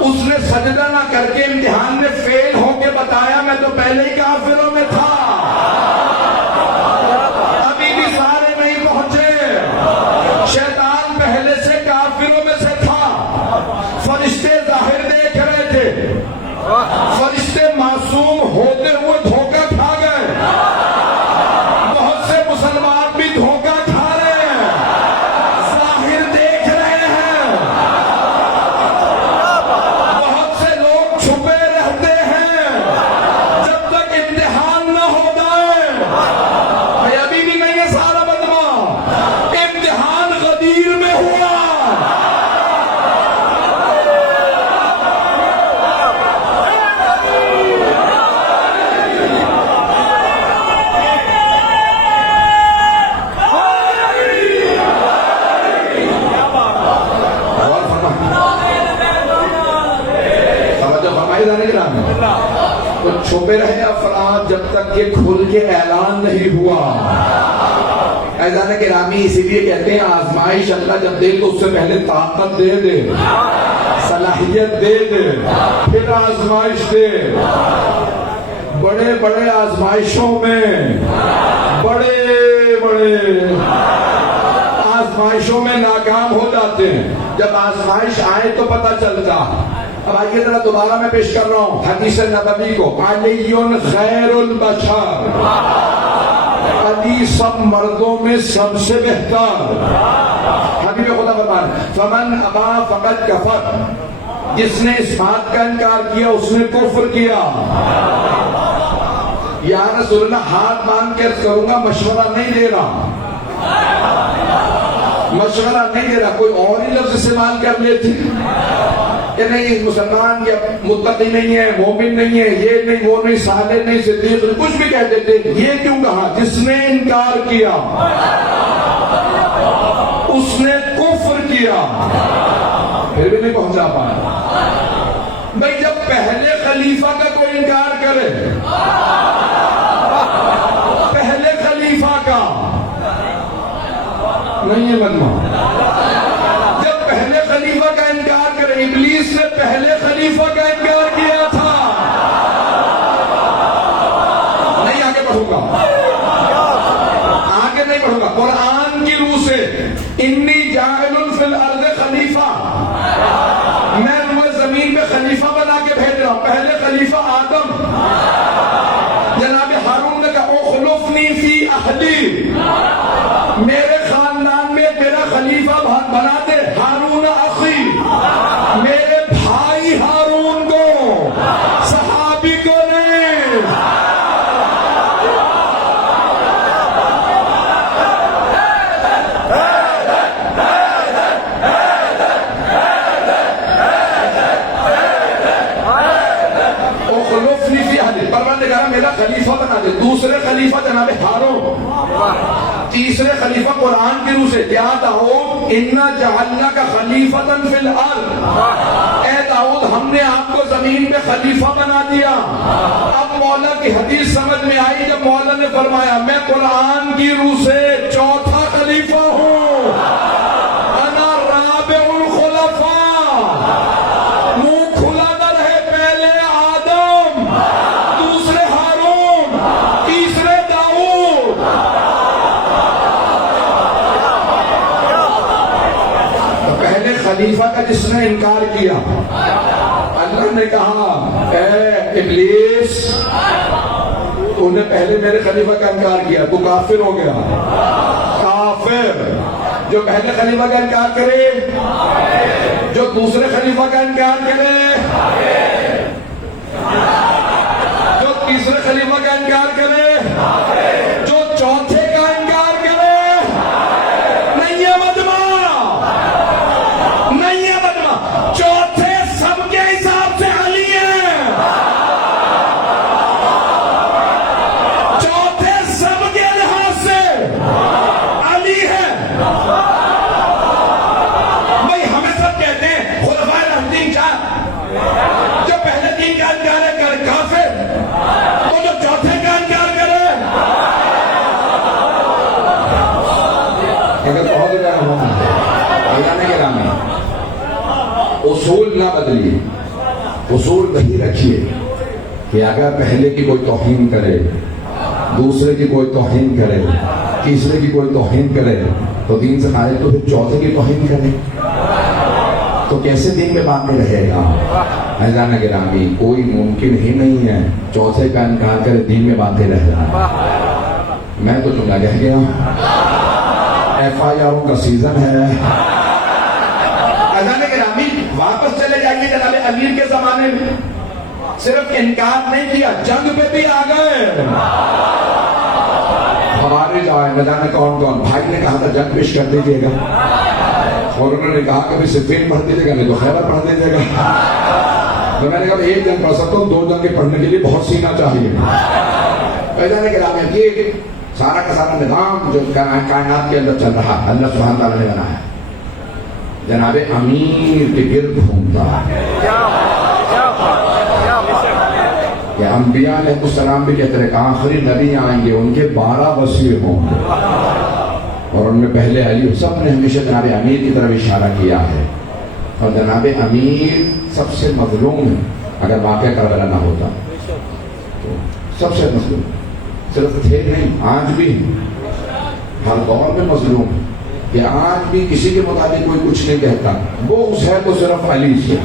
اس نے سجدہ نہ کر کے امتحان میں فیل ہو کے بتایا میں تو پہلے ہی کافروں میں تھا، ابھی بھی سارے نہیں پہنچے۔ شیطان پہلے سے کافروں میں سے تھا، فرشتے ظاہر دیکھ رہے تھے، فرشتے معصوم ہوتے ہوئے دھوکہ کھا گئے، بہت سے مسلمان بھی دھوکہ کھا رہے ہیں، ظاہر دیکھ رہے ہیں، بہت سے لوگ چھپے رہتے ہیں جب تک امتحان نہ ہو جائے۔ بھائی ابھی بھی نہیں ہے سارا بدمع، امتحان غدیر میں ہوا۔ تو چھپے رہے افراد جب تک یہ کھل کے اعلان نہیں ہوا۔ ایزان گرامی اسی لیے کہتے ہیں آزمائش اللہ جب دے تو اس سے پہلے طاقت دے دے، صلاحیت دے دے، پھر آزمائش دے۔ بڑے بڑے آزمائشوں میں، بڑے بڑے آزمائشوں میں ناکام ہو جاتے ہیں، جب آزمائش آئے تو پتہ چلتا۔ اب آئیے ذرا دوبارہ میں پیش کر رہا ہوں حدیث نبوی کو، علی خیر البشر، علی سب مردوں میں سب سے بہتر۔ حبیب خدا فرماتے فمن ابا فقد کفر، جس نے اس بات کا انکار کیا اس نے کفر کیا۔ یا رسول اللہ ہاتھ باندھ کے عرض کروں گا مشورہ نہیں دے رہا، مشورہ نہیں دے رہا، کوئی اور ہی لفظ استعمال کر لیتی کہ نہیں مسلمان یا متقی نہیں ہے، مومن نہیں ہے، یہ نہیں وہ نہیں، صالح نہیں، صدیق، کچھ بھی کہہ دیتے۔ یہ کیوں کہا؟ جس نے انکار کیا اس نے کفر کیا، پھر بھی نہیں پہنچا پایا۔ بھائی جب پہلے خلیفہ کا کوئی انکار کرے، پہلے خلیفہ کا نہیں ہے بدمع، جب پہلے خلیفہ کا انکار کرے، ابلیس نے پہلے خلیفہ کا انکار کیا تھا۔ نہیں آگے بڑھوں گا، آگے نہیں بڑھوں گا، قرآن کی روح سے انی جاعل فی الارض خلیفہ، میں تمہیں زمین پہ خلیفہ بنا کے بھیج رہا ہوں۔ پہلے خلیفہ آدم، جناب ہارون نے کہا اخلفنی فی اہلی، میرے خاندان میں میرا خلیفہ بنا دے، ہارون اخی، میرے بھائی ہارون کو، صحابی کو نہیں۔ اخلفنی فی اہلی، پروردگار میرا خلیفہ بنا دے۔ دوسرے خلیفہ جناب ہارون، تیسرے خلیفہ قرآن کی روح سے کیا داؤد انا جعلناک خلیفۃ فی الارض، اے داؤد ہم نے آپ کو زمین پہ خلیفہ بنا دیا۔ اب مولا کی حدیث سمجھ میں آئی جب مولا نے فرمایا میں قرآن کی روح سے چوتھا خلیفہ ہوں، انا رابع الخلفاء۔ منہ کھلا نہ رہے، پہلے آدم، دوسرے ہارون، تیسرے داؤد۔ پہلے خلیفہ کا جس نے انکار کیا، اللہ نے کہا اے ابلیس تو نے پہلے میرے خلیفہ کا انکار کیا، تو کافر ہو گیا۔ کافر جو پہلے خلیفہ کا انکار کرے، جو دوسرے خلیفہ کا انکار کرے، جو تیسرے خلیفہ کا انکار کرے، جو چوتھے کا انکار کرے، نہیں اصول نہ بدلیے، اصول وہی رکھیے کہ اگر پہلے کی کوئی توہین کرے، دوسرے کی کوئی توہین کرے، تیسرے کی کوئی توہین کرے تو دین سے خارج، تو پھر چوتھے کی توہین کرے تو کیسے دین میں باقی رہے گا؟ عزیزان گرامی، کوئی ممکن ہی نہیں ہے چوتھے کا انکار کرے دین میں باقی رہ جائے۔ میں تو جملہ کہہ گیا، ایف آئی آروں کا سیزن ہے۔ عزیزان گرامی، واپس چلے جائیے جناب امیر کے زمانے میں، صرف انکار نہیں کیا، جنگ پہ بھی آ گئے۔ ہمارے جائے نہ جانے کون کون، بھائی نے کہا تھا جنگ پیش کر دیجیے گا، اور انہوں نے کہا کہ بھی صفین پڑھ دیجیے گا، نہیں تو خیبر پڑھ دیجیے گا۔ تو میں نے کہا ایک جنگ پڑھ سکتا ہوں، 2 جنگیں پڑھنے کے لیے بہت سینہ چاہیے۔ عزیزان گرامی، یہ سارا کا سارا نظام جو کائنات کے اندر چل رہا ہے، اللہ سبحانہ تعالیٰ نے بنایا ہے، جناب امیر کے گرد گھومتا ہے۔ کہ انبیاء علیہ السلام بھی کہتے ہیں کہ آخری نبی آئیں گے، ان کے 12 وصی ہوں گے، اور ان میں پہلے علی، سب نے ہمیشہ جناب امیر کی طرف اشارہ کیا ہے۔ اور جناب امیر سب سے مظلوم ہے، اگر واقعہ کربلا نہ ہوتا تو سب سے مظلوم، صرف تھے نہیں، آج بھی ہر دور میں مظلوم ہے، کہ آج بھی کسی کے مطابق کوئی کچھ نہیں کہتا، وہ اس ہے تو صرف علی سے،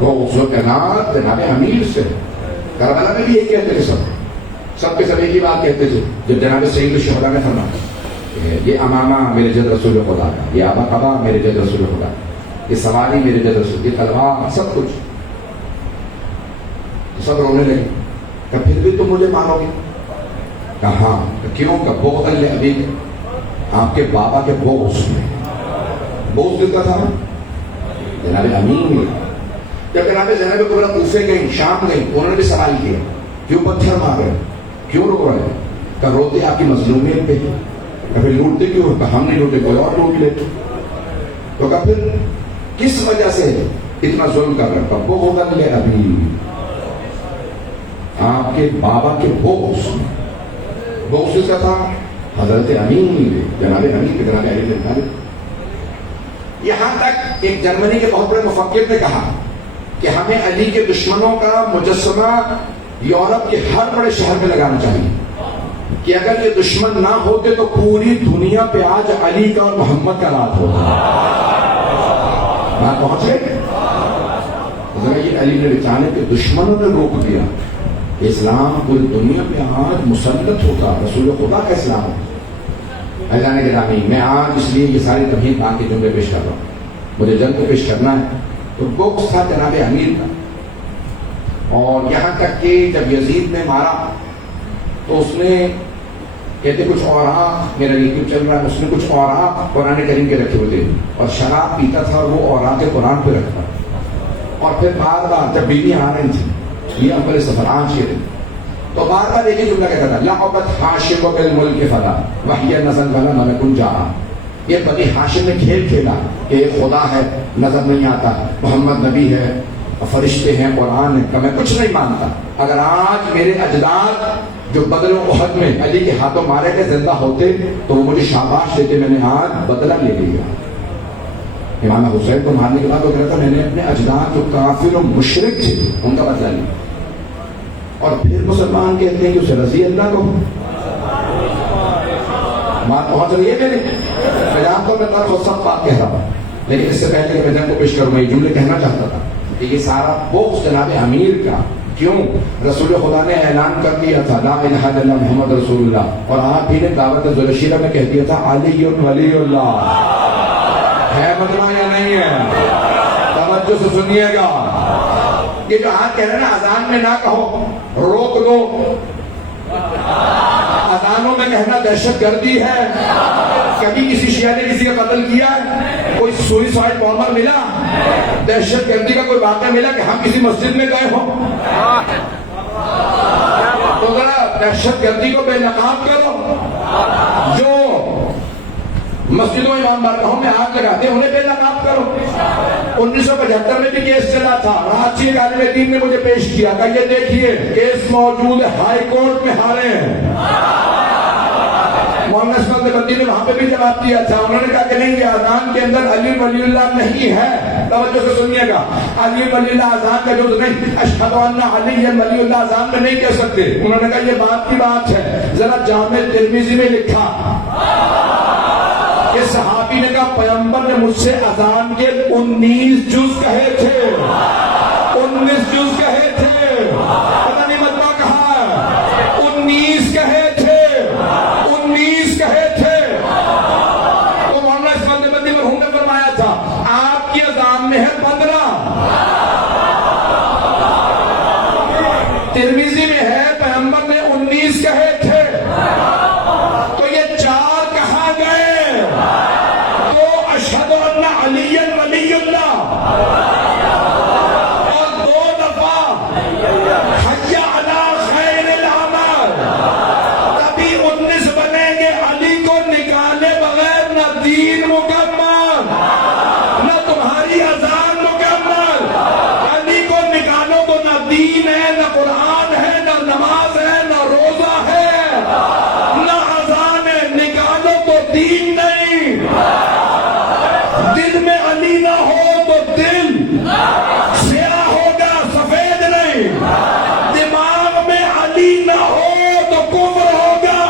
وہ عناد جناب امیر سے۔ کربلا میں بھی یہی کہتے تھے، سب کے سب ایک ہی بات کہتے تھے، جب جناب سید الشہداء نے فرمایا یہ امامہ میرے جد رسول خدا کا، یہ آبا قبا میرے جد رسول خدا کا، یہ سواری میرے جد رسول، یہ تلوار، سب کچھ، سب رونے لگے۔ کہ پھر بھی تم مجھے مانو گے؟ کہاں؟ کیوں؟ کہ بغض ابی، آپ کے بابا کے بغض میں، بغض کس کا تھا؟ جناب امیر۔ جب جناب زینب کبریٰ کوفے گئی، شام گئی، انہوں نے بھی سوال کیا، کیوں پتھر مار رہے، کیوں رو رہے؟ کہ روتے آپ کی مظلومیت پہ، کہ پھر لوٹتے کیوں؟ کہ ہم نہیں لوٹے، کوئی اور لوٹ لیتے۔ تو کہ پھر کس وجہ سے اتنا ظلم کر رہے؟ کہ بغض ابی، آپ کے بابا کے بغض، بغض کس کا تھا؟ حضرت امیر، جناب امیر کے جناب علی بن طالب۔ یہاں تک ایک جرمنی کے بہت بڑے مفکر نے کہا کہ ہمیں علی کے دشمنوں کا مجسمہ یورپ کے ہر بڑے شہر میں لگانا چاہیے، کہ اگر یہ دشمن نہ ہوتے تو پوری دنیا پہ آج علی کا اور محمد کا راج ہوتا۔ بات پہنچ گئی؟ یہ علی نے بچانے کے دشمنوں نے روک دیا، اسلام پوری دنیا پہ آج مسلط ہوتا، رسول خدا کا اسلام ہے۔ عزیزان گرامی، میں آج اس لیے یہ ساری تمہید بات کے جملے پیش کر رہا ہوں، مجھے جنگ کو پیش کرنا ہے۔ تو بغض تھا جناب امیر کا، اور یہاں تک کہ جب یزید نے مارا تو اس نے کہتے کچھ اوراق، میرا یوٹیوب چل رہا ہے، اس نے کچھ اوراق قرآن کریم کے رکھے ہوئے تھے، اور شراب پیتا تھا، اور وہ اوراق قرآن پہ رکھتا، اور پھر بار بار جب بیوی آ رہی تھی، یہ اول سفر آج کے دن، تو بار بار ایک ہی جملہ کہتا تھا، لعبت ہاشم بالملک فلا وحی نزل ولا ملک جاء۔ یہ بنی ہاشم نے کھیل کھیلا کہ ایک خدا ہے، نظر نہیں آتا، محمد نبی ہے، فرشتے ہیں، قرآن ہے، کہ میں کچھ نہیں مانتا۔ اگر آج میرے اجداد جو بدر و احد میں علی کے ہاتھوں مارے گئے زندہ ہوتے تو وہ مجھے شاباش دیتے، میں نے آج بدلہ لے لیا۔ امام حسین کو مارنے کے بعد وہ کہتا میں نے اپنے اجداد جو کافر و مشرک تھے ان کا بدلہ لیا، اور پھر مسلمان کہتے ہیں کہ اسے رضی اللہ کو۔ بات پہنچ رہی ہے میری؟ میں جانتا ہوں میں تاریخ و سب بات کہہ رہا ہوں، لیکن اس سے پہلے کہ میں جن کو پیش کروں میں یہ جملے کہنا چاہتا تھا کہ یہ سارا بغض جناب امیر کا، کیوں؟ رسول خدا نے اعلان کر دیا تھا لا الہ الا اللہ محمد رسول اللہ، اور آپ ہی نے دعوت ذوالشیرہ میں کہہ دیا تھا علی ولی اللہ۔ ہے مطلب یا نہیں ہے؟ توجہ سے سنیے گا، یہ جو آج کہہ رہے ہیں نا اذان میں نہ کہو، روک لو، اذانوں میں کہنا دہشت گردی ہے۔ کبھی کسی شیعہ نے کسی کا قتل کیا ہے؟ کوئی سوئسائڈ بامبر ملا؟ دہشت گردی کا کوئی واقعہ ملا کہ ہم کسی مسجد میں گئے ہوں؟ تو ذرا دہشت گردی کو بے نقاب کرو۔ جو مسجدوں امام بارگاہوں میں آگ لگاتے ہیں انہیں بے نقاب کرو۔ 1975 میں بھی کیس چلا تھا، راچی ایک عالم دین نے مجھے پیش کیا کہ یہ دیکھیے کیس موجود ہے، ہائی کورٹ میں ہارے ہیں۔ مولانا اسماعیل دیوبندی نے وہاں پہ بھی جواب دیا تھا. انہوں نے کہا کہ نہیں, یہ اذان کے اندر علی ولی اللہ نہیں ہے. توجہ سے سنیے گا, علی ولی اللہ اذان کا جز نہیں. اشہد ان علی ولی اللہ اذان میں نہیں کہہ سکتے. انہوں نے کہا یہ بات کی بات ہے. ذرا جامع ترمذی میں لکھا کہ صحابی نے کہا پیغمبر نے مجھ سے اذان کے 19 جز کہے تھے, 19 جز کہے تھے. پتہ نہیں مطلب کہا ہے, 19 کہے تھے, 19 کہے تھے. تو مولانا اسماعیل دیوبندی مرحوم نے فرمایا تھا آپ کی اذان میں ہے 15, ترمذی میں ہے پیغمبر نے 19 کہے تھے. تو یہ 4 کہاں گئے؟ تو اشہد ان علی ولی اللہ, اور 2 دفعہ حی علی خیر العمل. کبھی 19 بنیں گے. علی کو نکالے بغیر نہ دین مکمل, نہ تمہاری اذان مکمل. علی کو نکالو تو نہ دین ہے, نہ قرآن ہے, نہ نماز ہے, نہ روزہ ہے, نہ اذان ہے. نکالو تو دین نہیں. دل میں علی نہ ہو تو دل سیاہ ہوگا, سفید نہیں. دماغ میں علی نہ ہو تو کفر ہوگا.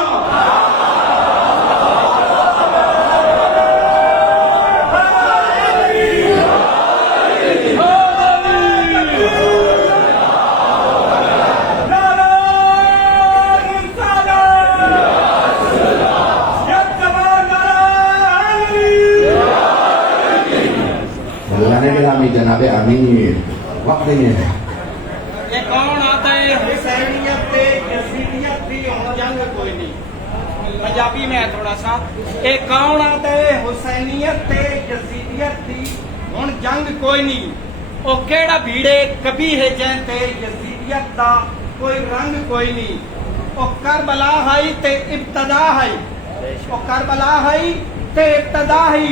جناب امیر وقت نہیں ہے. یہ کون آتا ہے حسینیت تے یزیدیت دی ہن جنگ کوئی نہیں. پنجابی میں ہے تھوڑا سا. یہ کون آتا ہے حسینیت تے یزیدیت دی ہن جنگ کوئی نہیں. او کیڑا بھیڑے کبھی ہے جن تے یزیدیت دا کوئی رنگ کوئی نہیں. او کربلا ہے تے ابتدا ہے, او کربلا ہے تے ابتدا ہے.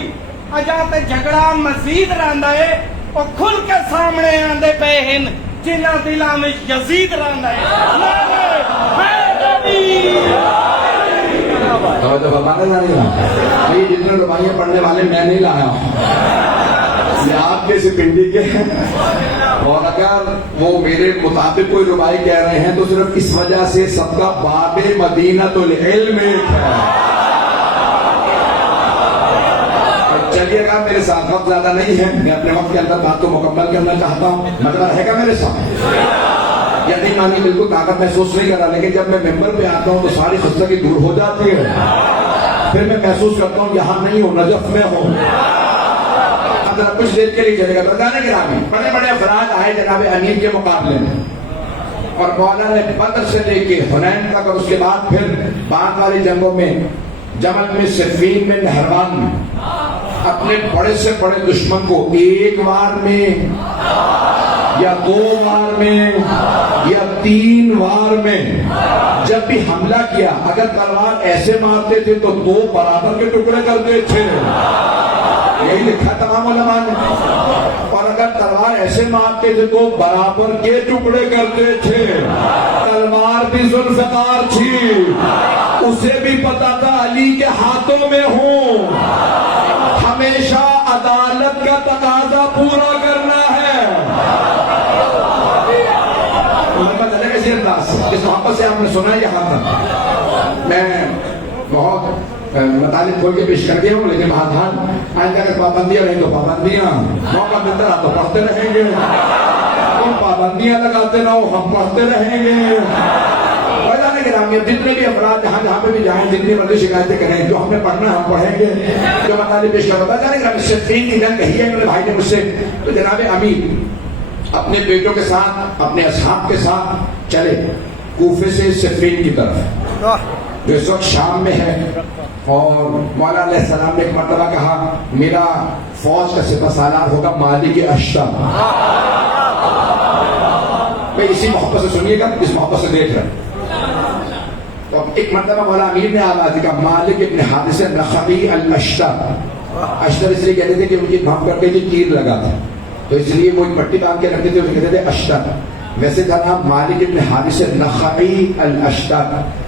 اجا تے جھگڑا مزید رہندا ہے. اور کھل کے سامنے آندے پے ہن جنہاں دلاں میں یزید رہندا ہے. یہ جتنے رباعیاں پڑھنے والے میں نہیں لایا ہوں, یہ آپ کے سے پنڈی کے ہیں. اور اگر وہ میرے مطابق کوئی رباعی کہہ رہے ہیں تو صرف اس وجہ سے سب کا باب مدینہ العلم ایک ہے. چلیے گا میرے ساتھ, وقت زیادہ نہیں ہے, میں اپنے وقت کے اندر بات کو مکمل کرنا چاہتا ہوں. مطلب رہے گا میرے ساتھ یا نہیں مانی, بالکل طاقت محسوس نہیں کر رہا, لیکن جب میں ممبر پہ آتا ہوں تو ساری خستگی دور ہو جاتی ہے. پھر میں محسوس کرتا ہوں یہاں نہیں ہوں, نجف میں ہوں. اب کچھ دیر کے لیے چلے گا. بتانے کے نام بڑے بڑے افراد آئے جناب امیر کے مقابلے میں, اور مولانا نے بدر سے لے کے حنین تک, اور اس کے بعد پھر بعد والی جنگوں میں جمل میں, صفین میں, نہروان میں اپنے بڑے سے بڑے دشمن کو ایک وار میں یا 2 وار میں یا 3 وار میں جب بھی حملہ کیا, اگر تلوار ایسے مارتے تھے تو 2 برابر کے ٹکڑے کرتے تھے. یہی لکھا تمام علماء نے. اور اگر تلوار ایسے مارتے تھے تو برابر کے ٹکڑے کرتے تھے. تلوار بھی ذوالفقار تھی, اسے بھی پتا تھا علی کے ہاتھوں میں ہوں, ہمیشہ عدالت کا تقاضا پورا کرنا ہے. اس محبت سے آپ نے سنا یہاں تک میں بہت مطالب کھول کے پیش کر دیا ہوں, لیکن مہادھان آئندہ اگر پابندیاں رہیں تو پابندیاں, موقع ملتا رہا تو پڑھتے رہیں گے. تم پابندیاں لگاتے رہو, ہم پڑھتے رہیں گے. جتنے بھی افراد جہاں جہاں پہ بھی جائیں, جتنی مرضی شکایتیں کریں, جو ہم نے پڑھنا ہے ہم پڑھیں گے, جو مطالب پیش کرتا ہے. صفین کی جنگ کہی ہے میرے بھائی نے مجھ سے, تو جناب امیر اپنے بیٹوں کے ساتھ, اپنے اصحاب کے ساتھ چلے کوفے سے صفین کی طرف, جو اس وقت شام میں ہے. اور مولا علیہ السلام نے ایک مرتبہ کہا میرا فوج کا سپہ سالار ہوگا مالک اشتر. میں اسی محبت سے سنیے گا, اس محبت سے دیکھ رہا ہوں. تو ایک مرتبہ مولا امیر نے آواز دی, مالک ابن حارث نخعی الاشتر. اشتر اس لیے کہتے تھے کہ ان کی بھام کرتے تھے تیر لگا تھا, تو اس لیے وہ پٹی باندھ کے رکھتے تھے, اسے کہتے تھے اشتر. ویسے تھا نام مالک ابن حارث نخعی الاشتر.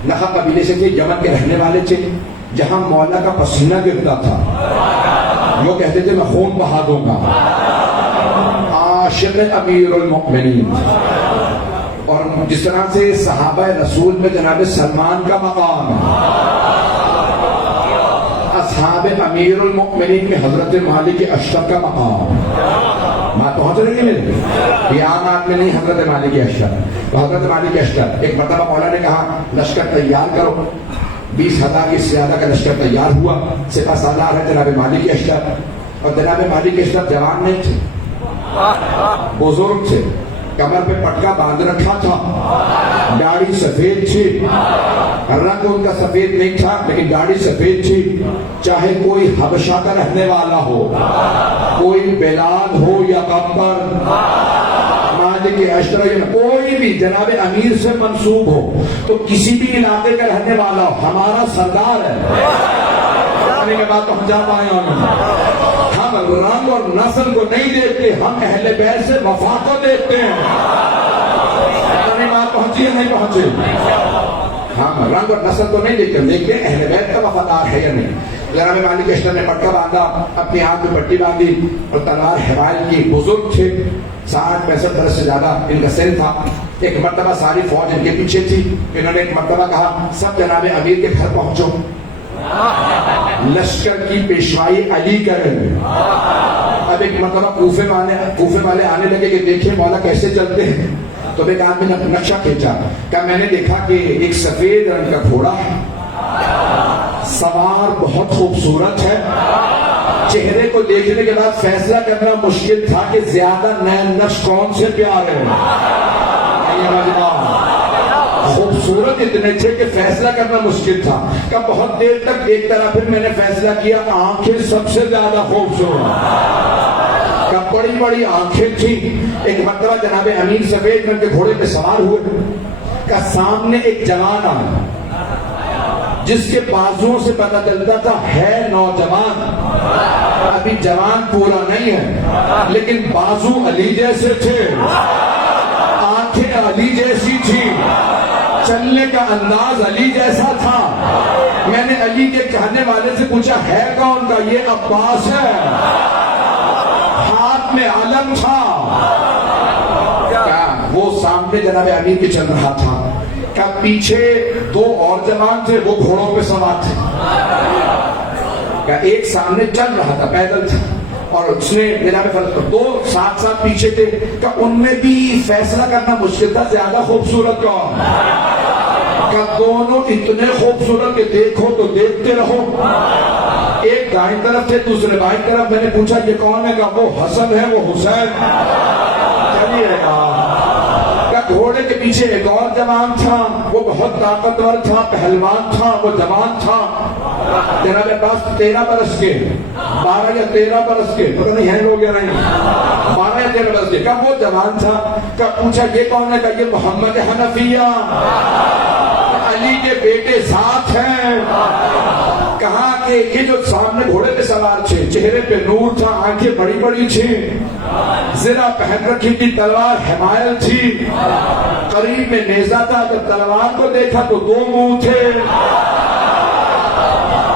نخع قبیلے سے تھے, یمن کے رہنے والے تھے. جہاں مولا کا پسینہ گرتا تھا وہ کہتے تھے میں خون بہا دوں گا. عاشق امیر المؤمنین. اور جس طرح سے صحابہ رسول میں جناب سلمان کا مقام ہے، اصحاب امیر المؤمنین میں حضرت مالک اشتر کا مقام. بات پہنچ رہی ہے میرے یہ عام آدمی نہیں، حضرت مالک اشتر. تو حضرت مالک اشتر ایک مرتبہ مولا نے کہا لشکر تیار کرو. 20,000 کی زیادہ کا لشکر تیار ہوا. سپہ سالار ہے جناب مالک اشتر، اور جناب مالک اشتر جوان نہیں تھے، بزرگ تھے، کمر پہ پٹکا باندھ رکھا تھا، داڑھی سفید تھی. رنگ ان کا سفید نہیں تھا لیکن داڑھی سفید تھی. چاہے کوئی حبشہ کا رہنے والا ہو، کوئی بلال ہو یا قمبر، مالک اشتر، کوئی بھی جناب امیر سے منسوب ہو، تو کسی بھی علاقے کا رہنے والا ہو، ہمارا سردار ہے. میں بات پہنچا پائے ہم رنگ اور نسل کو نہیں دیکھتے، ہم اہل بیت سے وفا کو دیکھتے ہیں. بات پہنچی ہے نہیں پہنچی؟ ہم رنگ اور نسل کو نہیں دیکھتے، دیکھتے ہیں اہل بیت کا وفادار ہے یا نہیں. جناب مالک اشتر نے پٹکا باندھا، اپنی ہاتھ میں پٹی باندھی اور تلوار حمایل کی. بزرگ تھے، 60-65 برس سے زیادہ ان کا سن تھا. ایک مرتبہ ساری فوج ان کے پیچھے تھی. انہوں نے ایک مرتبہ کہا سب جناب امیر کے گھر پہنچو، لشکر کی پیشوائی علی کریں گے. اب ایک مرتبہ کوفے والے آنے لگے کہ دیکھیں مولا کیسے چلتے ہیں. تو ایک آدمی نے نقشہ کھینچا کہ میں نے دیکھا کہ ایک سفید رنگ کا گھوڑا ہے، سوار بہت خوبصورت ہے. چہرے کو دیکھنے کے بعد فیصلہ کرنا مشکل تھا کہ زیادہ نئے نقش کون سے پیارے ہیں. خوبصورت اتنے تھے کہ فیصلہ کرنا مشکل تھا. کہ بہت دیر تک دیکھتا رہا، پھر میں نے فیصلہ کیا آنکھیں سب سے زیادہ خوبصورت. کہ بڑی بڑی آنکھیں تھی. ایک مرتبہ جناب امیر سفید رنگ کے گھوڑے پہ سوار ہوئے. کہ سامنے ایک جوان آیا جس کے بازوؤں سے پتہ چلتا تھا ہے نوجوان، ابھی جوان پورا نہیں ہے، لیکن بازو علی جیسے تھے، آنکھیں علی جیسی تھی، چلنے کا انداز علی جیسا تھا. میں نے علی کے کہنے والے سے پوچھا ہے کون کا؟ یہ عباس ہے. ہاتھ میں علم تھا. کیا وہ سامنے جناب امیر کے چل رہا تھا. کیا پیچھے 2 اور جوان تھے، وہ گھوڑوں پہ سوار تھے. کیا ایک سامنے چل رہا تھا، پیدل تھا، اور اس نے جناب 2 ساتھ پیچھے تھے. کہ ان میں بھی فیصلہ کرنا مشکل تھا زیادہ خوبصورت کون. کہ دونوں اتنے خوبصورت کہ دیکھو تو دیکھتے رہو. ایک دائیں طرف تھے، دوسرے بائیں طرف. میں نے پوچھا یہ کون ہے؟ کہ وہ حسن ہے، وہ حسین. چلیے گھوڑے کے پیچھے ایک اور جوان تھا، وہ بہت طاقتور تھا، پہلوان تھا، وہ جوان تھا. جناب عباس 13 برس کے، 12 یا 13 برس کے، پتہ نہیں ہینگ ہو گیا نہیں، 12 یا 13 برس کے. کب وہ جوان تھا. کب پوچھا یہ کون ہے؟ کہ یہ محمد حنفیہ، علی کے بیٹے ساتھ ہیں. کہا کہ یہ جو سامنے گھوڑے پہ سوار تھے، چہرے پہ نور تھا، آنکھیں بڑی بڑی تھی، زرہ پہن رکھی تھی، تلوار حمایل تھی، قریب میں نیزہ تھا. جب تلوار کو دیکھا تو 2 منہ تھے.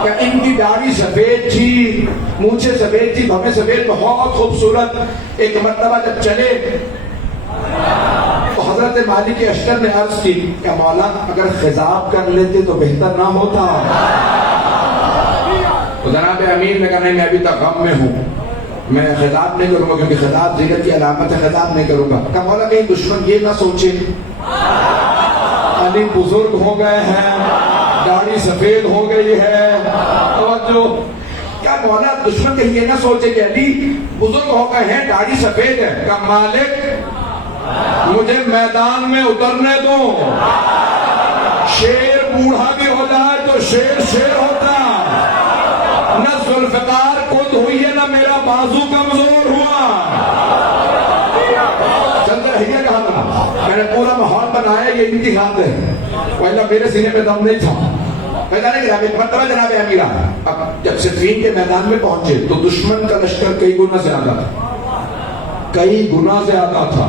کہ ان کی داڑھی سفید تھی، مونچھیں سفید تھی، بھویں سفید، بہت خوبصورت. ایک مرتبہ جب چلے تو حضرت مالک اشتر نے عرض کی کہ مولا اگر خضاب کر لیتے تو بہتر نہ ہوتا. تو جناب امیر نے کہا نہیں، میں ابھی تک غم میں ہوں، میں خضاب نہیں کروں گا کیونکہ خضاب ذلت کی علامت ہے، خضاب نہیں کروں گا. کہ مولا کہیں دشمن یہ نہ سوچے علی بزرگ ہو گئے ہیں، داڑھی سفید ہو گئی ہے. توجہ. کیا مولا دشمن کہیں یہ نہ سوچے کہ علی بزرگ ہو گئے ہیں، داڑھی سفید ہے. کہ مالک مجھے میدان میں اترنے دو. شیر بوڑھا بھی ہو جائے تو شیر ہوتا. نہ ذوالفقار کند ہوئی ہے، نہ میرا بازو کمزور ہوا. چلتا رہیے کہا تھا میں نے پورا ماحول بنایا، یہ امتحان ہے. پہلا میرے سینے میں دم نہیں تھا. پہلا نہیں کہ ایک مرتبہ جناب امیر آیا. اب جب صفین کے میدان میں پہنچے تو دشمن کا لشکر کئی گنا زیادہ تھا، کئی گنا زیادہ تھا.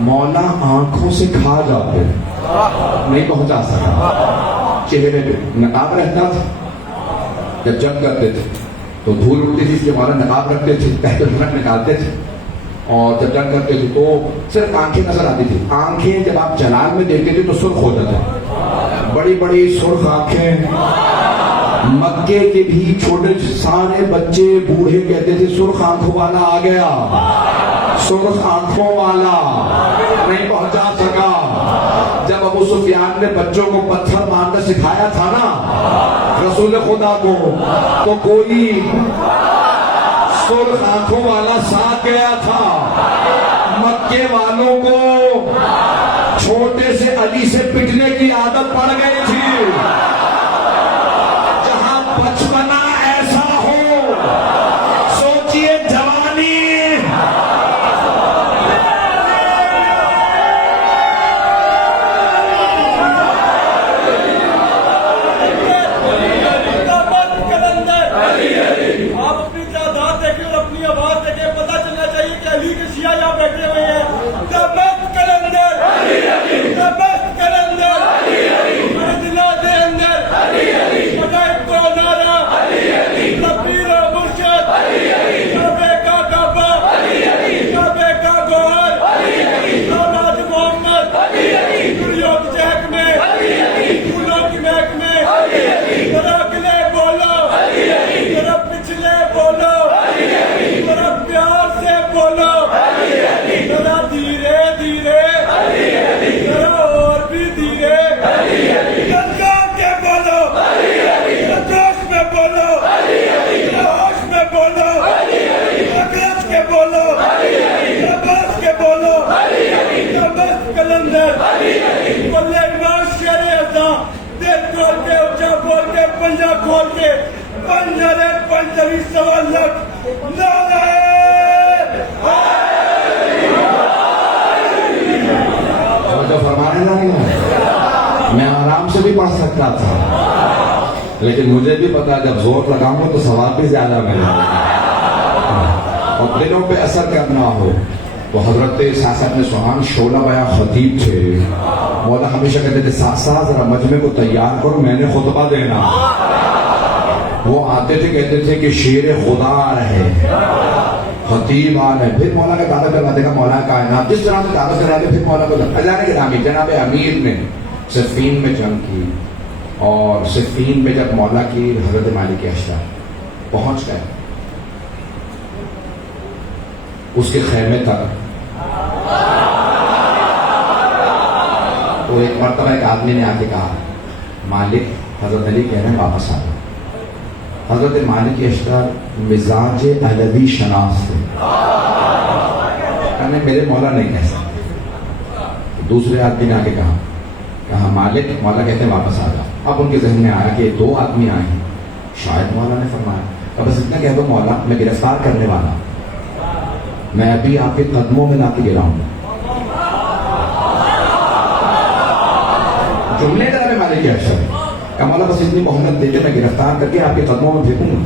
مولا آنکھوں سے کھا جاتے نہیں پہنچا سکا. چہرے پہ نقاب رہتا تھا, جب جنگ کرتے تھے تو دھول اڑتی تھی, اس کے مولا نقاب رکھتے تھے, پہلے جھنک نکالتے تھے, اور جب جنگ کرتے تھے تو صرف آنکھیں نظر آتی تھی. آنکھیں جب آپ جلال میں دیکھتے تھے تو سرخ ہو جاتے, بڑی بڑی سرخ آنکھیں. مکے کے بھی چھوٹے سارے بچے بوڑھے کہتے تھے سرخ آنکھوں والا آ گیا, سرخ آنکھوں والا. نہیں پہنچا سکا. جب ابو سفیان نے بچوں کو پتھر مارنا سکھایا تھا نا رسول خدا کو, تو کوئی سرخ آنکھوں والا ساتھ گیا تھا. مکے والوں کو چھوٹے سے علی سے پٹنے کی عادت پڑ گئی تھی. جہاں بچپنا ایسا ہو, سوچئے جوانی. آپ اپنی تعداد دیکھیں اور اپنی آواز دیکھیں, پتہ چلنا چاہیے کہ علی کے شیعہ یہاں بیٹھے ہوئے ہیں. دمت کلندر, دمت کلندر, دلا دے اندر مجاہد کو نعرہ, تکبیر و مرشد, کعبے کا کعبہ, کعبے کا گوہر, اولاد محمد, دریوں کی چہک میں, پھولوں کی مہک میں, ذرا اگلے بولو, ذرا پچھلے بولو, ذرا پیار سے بولو, ذرا دھیرے دھیرے, ذرا اور بھی دھیرے, گنگا کے بولو, جوش میں بولو, ہوش میں بولو, اکرت کے بولو, عباس کے بولو, عباس کلندر, بولے امام شیر اعظم, دل کھول کے, اونچا بول کے, پنجہ کھول کے, پنجرے پنجری سوا لکھ نعرہ جو فرمانے لگا میں آرام سے بھی پڑھ سکتا تھا, لیکن مجھے بھی پتا جب زور لگاؤں گا تو ثواب بھی زیادہ ملے گا. اور دلوں پہ اثر کرنا ہو تو حضرت سیاست میں سبحان شعلہ بیاں خطیب تھے. مولا ہمیشہ کہتے تھے ساتھ ذرا مجمع کو تیار کرو, میں نے خطبہ دینا. وہ آتے تھے کہتے تھے کہ شیر خدا آ رہے, خطیب آ رہے. پھر مولا کا دعویٰ کروا دے گا مولا کائنات, جس طرح سے دعویٰ کرا دے. پھر مولا کو اللہ کے جناب امیر نے صفین میں جنگ کی, اور صفین میں جب مولا کی حضرت مالک اشرف پہنچ گئے اس کے خیمے تک, تو ایک مرتبہ ایک آدمی نے آ کے کہا مالک حضرت علی کہہ رہے ہیں واپس آ گئے. حضرت مالک اشرف مزاج علوی شناس تھے, میرے مولا نہیں کہہ سکتے. دوسرے آدمی نے آ کے کہا مالک, مولا کہتے ہیں واپس آ جا. اب ان کے ذہن میں آیا کہ دو آدمی آئے ہیں, شاید مولا نے فرمایا اب بس اتنا کہہ دو مولا میں گرفتار کرنے والا, میں ابھی آپ کے قدموں میں لا کے گرا ہوں. جملے کا نام مالک اشرف کہ مولا بس اتنی مہلت دے دے, میں گرفتار کر کے آپ کے قدموں میں پھینکوں گا,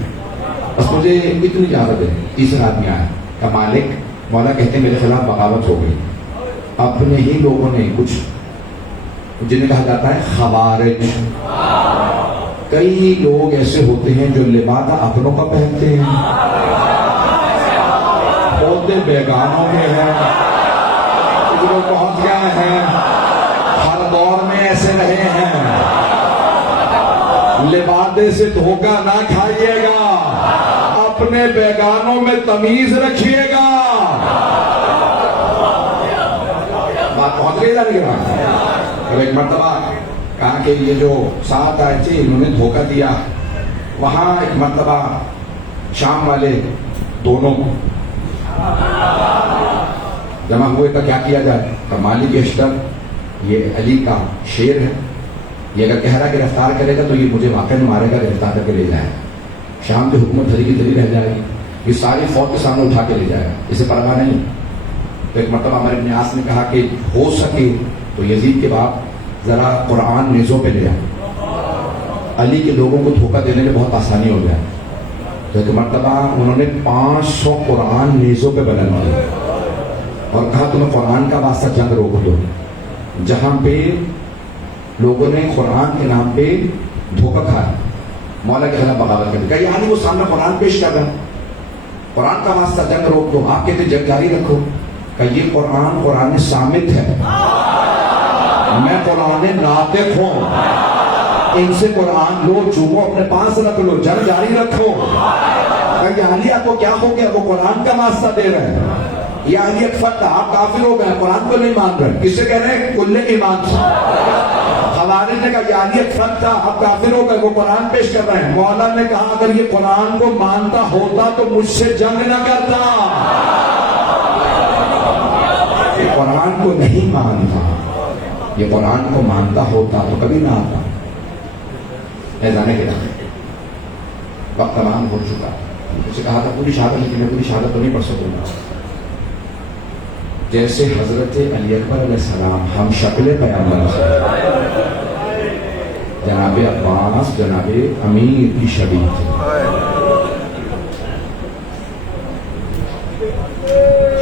بس مجھے اتنی اجازت ہے. تیسرا آدمی آیا کہ مالک, مولا کہتے ہیں میرے خلاف بغاوت ہو گئی. اپنے ہی لوگوں نے کچھ جنہیں کہا جاتا ہے خوارج, کئی لوگ ایسے ہوتے ہیں جو لبادہ اپنوں کا پہنتے ہیں, ہوتے بیگانوں کے ہیں, جو پہنچ گئے ہیں, ہر دور میں ایسے رہے ہیں. لبادے سے دھوکہ نہ کھائیے گا, اپنے بیگانوں میں تمیز رکھیے گا. بات پہنچ گئی جانے کے بعد ایک مرتبہ کہا کہ یہ جو 7 آئے تھے انہوں نے دھوکہ دیا. وہاں ایک مرتبہ شام والے دونوں جمع ہوئے تو کیا کیا جائے, کہ مالک اشرف یہ علی کا شیر ہے, یہ اگر کہہ رہا گرفتار کرے گا تو یہ مجھے واقع میں مارے گا, گرفتار کر کے لے جائے گا. شام کی حکومت دھری کی دھری رہ جائے گی, یہ ساری فوج کے سامنے اٹھا کے لے جائے گا, اسے پرواہ نہیں. تو ایک مرتبہ ہمارے ابن عاص نے کہا کہ ہو سکے تو یزید کے بعد ذرا قرآن نیزوں پہ لے آئے, علی کے لوگوں کو دھوکہ دینے میں بہت آسانی ہو جائے. تو ایک مرتبہ انہوں نے 500 قرآن نیزوں پہ بلند کیے. اور کہا تمہیں قرآن کا واسطہ جنگ روک دو. جہاں پہ لوگوں نے قرآن کے نام پہ دھوکہ کھایا, مولا کے خلاف بغاوت کر دی. کہا یعنی وہ سامنے قرآن پیش کر رہا ہے, قرآن کا واسطہ جنگ روک دو. آپ کہتے جنگ جاری رکھو. کہ یہ قرآن صامت ہے, میں قرآن ناطق ہوں, ان سے قرآن لو, چومو, اپنے پاس رکھ لو, جنگ جاری رکھو. کہ اہلیہ کو کیا ہو گیا, وہ قرآن کا واسطہ دے رہے ہیں. یہ اہلیت فتح, آپ کافر ہو گئے, قرآن کو نہیں مان رہے. کس سے کہہ رہے ہیں؟ کل ایمان سے. خوارج نے کہا یہ اہلیت فتح, آپ کافر ہو گئے, وہ قرآن پیش کر رہے ہیں. مولا نے کہا اگر یہ قرآن کو مانتا ہوتا تو مجھ سے جنگ نہ کرتا. یہ قرآن کو نہیں مانتا, یہ قرآن کو مانتا ہوتا تو کبھی نہ آتا. ایزانے کے دانے وقت تمام ہو چکا. اسے کہا تھا پوری شہادت, لیکن میں پوری شہادت تو نہیں پڑھ سکوں گا. جیسے حضرت علی اکبر علیہ السلام ہم شکل پیغمبر سے, جناب عباس جناب امیر کی شبیہ تھے.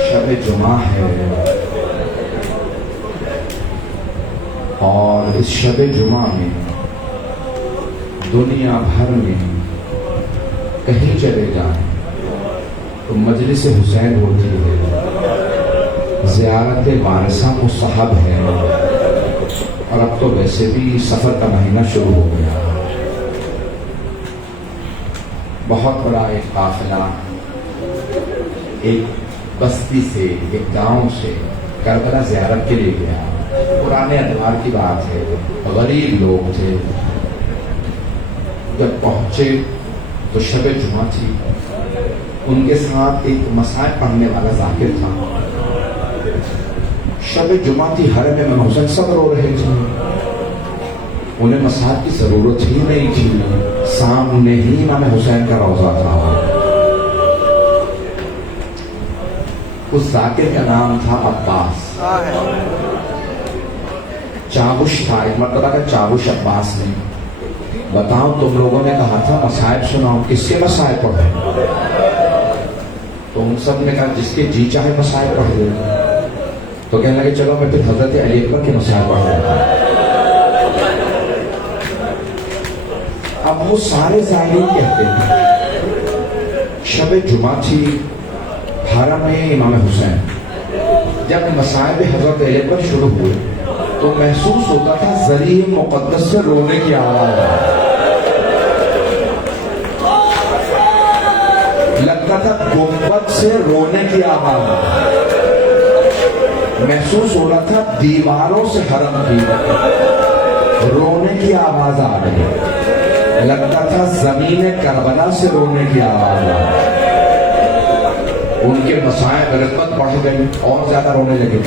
شب جمعہ ہے اور اس شب جمعہ میں دنیا بھر میں کہیں چلے جائیں تو مجلس حسین ہوتی ہے, زیارت وارثہ مستحب ہے. اور اب تو ویسے بھی سفر کا مہینہ شروع ہو گیا. بہت بڑا ایک قافلہ ایک بستی سے, ایک گاؤں سے کربلا زیارت کے لیے گیا. پرانے ادوار کی بات ہے, غریب لوگ تھے. جب پہنچے تو شب جمعہ تھی. ان کے ساتھ ایک مصائب پڑھنے والا ذاکر تھا. شب جمعہ تھی, حرم امام حسین سب رو رہے تھے. انہیں مصائب کی ضرورت ہی نہیں تھی, سامنے ہی امام حسین کا روضہ تھا. اس ذاکر کا نام تھا عباس. چاوش تھا, ایک مرتبہ کا چاوش عباس نے. بتاؤ تم لوگوں نے کہا تھا مصائب سناؤ, کس کے مصائب پڑھیں؟ تو ان سب نے کہا جس کے جی چاہے مصائب پڑھ دے. تو کہنے لگے چلو میں پھر حضرت علی اکبر کے مصائب پڑھ دوں. اب وہ سارے زائرین کہتے ہیں شب جمعہ تھی, حرم امام حسین. جب مصائب حضرت علی اکبر شروع ہوئے تو محسوس ہوتا تھا ذریعہ مقدس سے رونے کی آواز. لگتا تھا گنبد سے رونے کی آواز. محسوس ہو رہا تھا دیواروں سے حرم کی رونے کی آواز آ رہی. لگتا تھا زمین کربلا سے رونے کی آواز آ رہی. ان کے مصائب رغبت بڑھ گئی, اور زیادہ رونے لگے.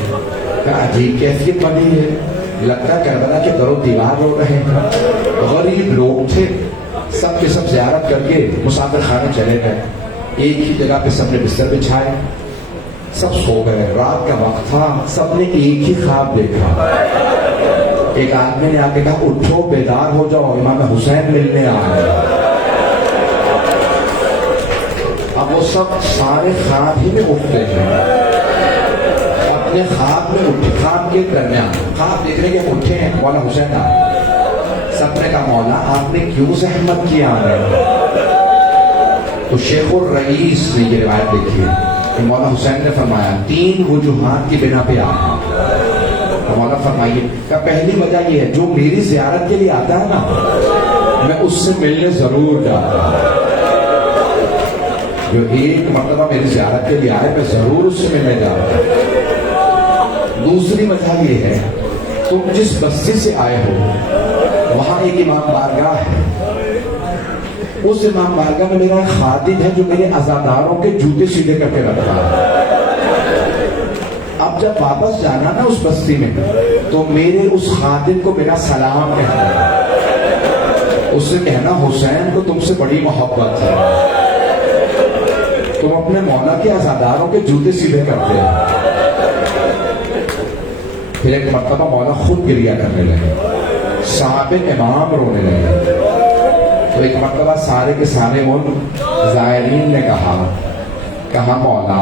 عجیب کیفیت بنی ہے, لگتا ہے کربلا کے در و دیوار رو رہے ہیں. غریب لوگ تھے, سب کے سب زیارت کر کے مسافر خانے چلے گئے. ایک ہی جگہ پہ سب نے بستر بچھائے, سب سو گئے. رات کا وقت تھا, سب نے ایک ہی خواب دیکھا. ایک آدمی نے آ کے کہا اٹھو, بیدار ہو جاؤ, امام حسین ملنے آ گئے. اب وہ سب سارے خواب ہی میں اٹھتے ہیں. اپنے خواب میں اٹھے, خواب کے درمیان خواب دیکھنے کے اٹھے ہیں, مولا حسین آئے. سب نے کہا مولا آپ نے کیوں زحمت کیا ہے؟ تو شیخ الرئیس نے یہ روایت دیکھی کہ مولا حسین نے فرمایا 3 وجوہات کی بنا پہ آیا. مولا فرمائیے. کہ پہلی وجہ یہ ہے جو میری زیارت کے لیے آتا ہے نا, میں اس سے ملنے ضرور جاتا ہوں. جو ایک مرتبہ میری زیارت کے لیے آئے میں ضرور اس سے ملنے جاتا ہوں. دوسری وجہ یہ ہے تم جس بستی سے آئے ہو وہاں ایک امام بارگاہ ہے. اس امام بارگاہ میں میرا ایک خادم ہے جو میرے عزاداروں کے جوتے سیدھے کر کے رکھتا ہے. اب جب واپس جانا نا اس بستی میں تو میرے اس خادم کو میرا سلام کہنا, اس سے کہنا حسین کو تم سے بڑی محبت ہے, تم اپنے مولا کے عزاداروں کے جوتے سیدھے کرتے ہیں. پھر ایک مرتبہ مولا خود گریہ کرنے لگے, صاحب امام رونے لگے. تو ایک مرتبہ سارے کے سارے ان زائرین نے کہا مولا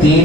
3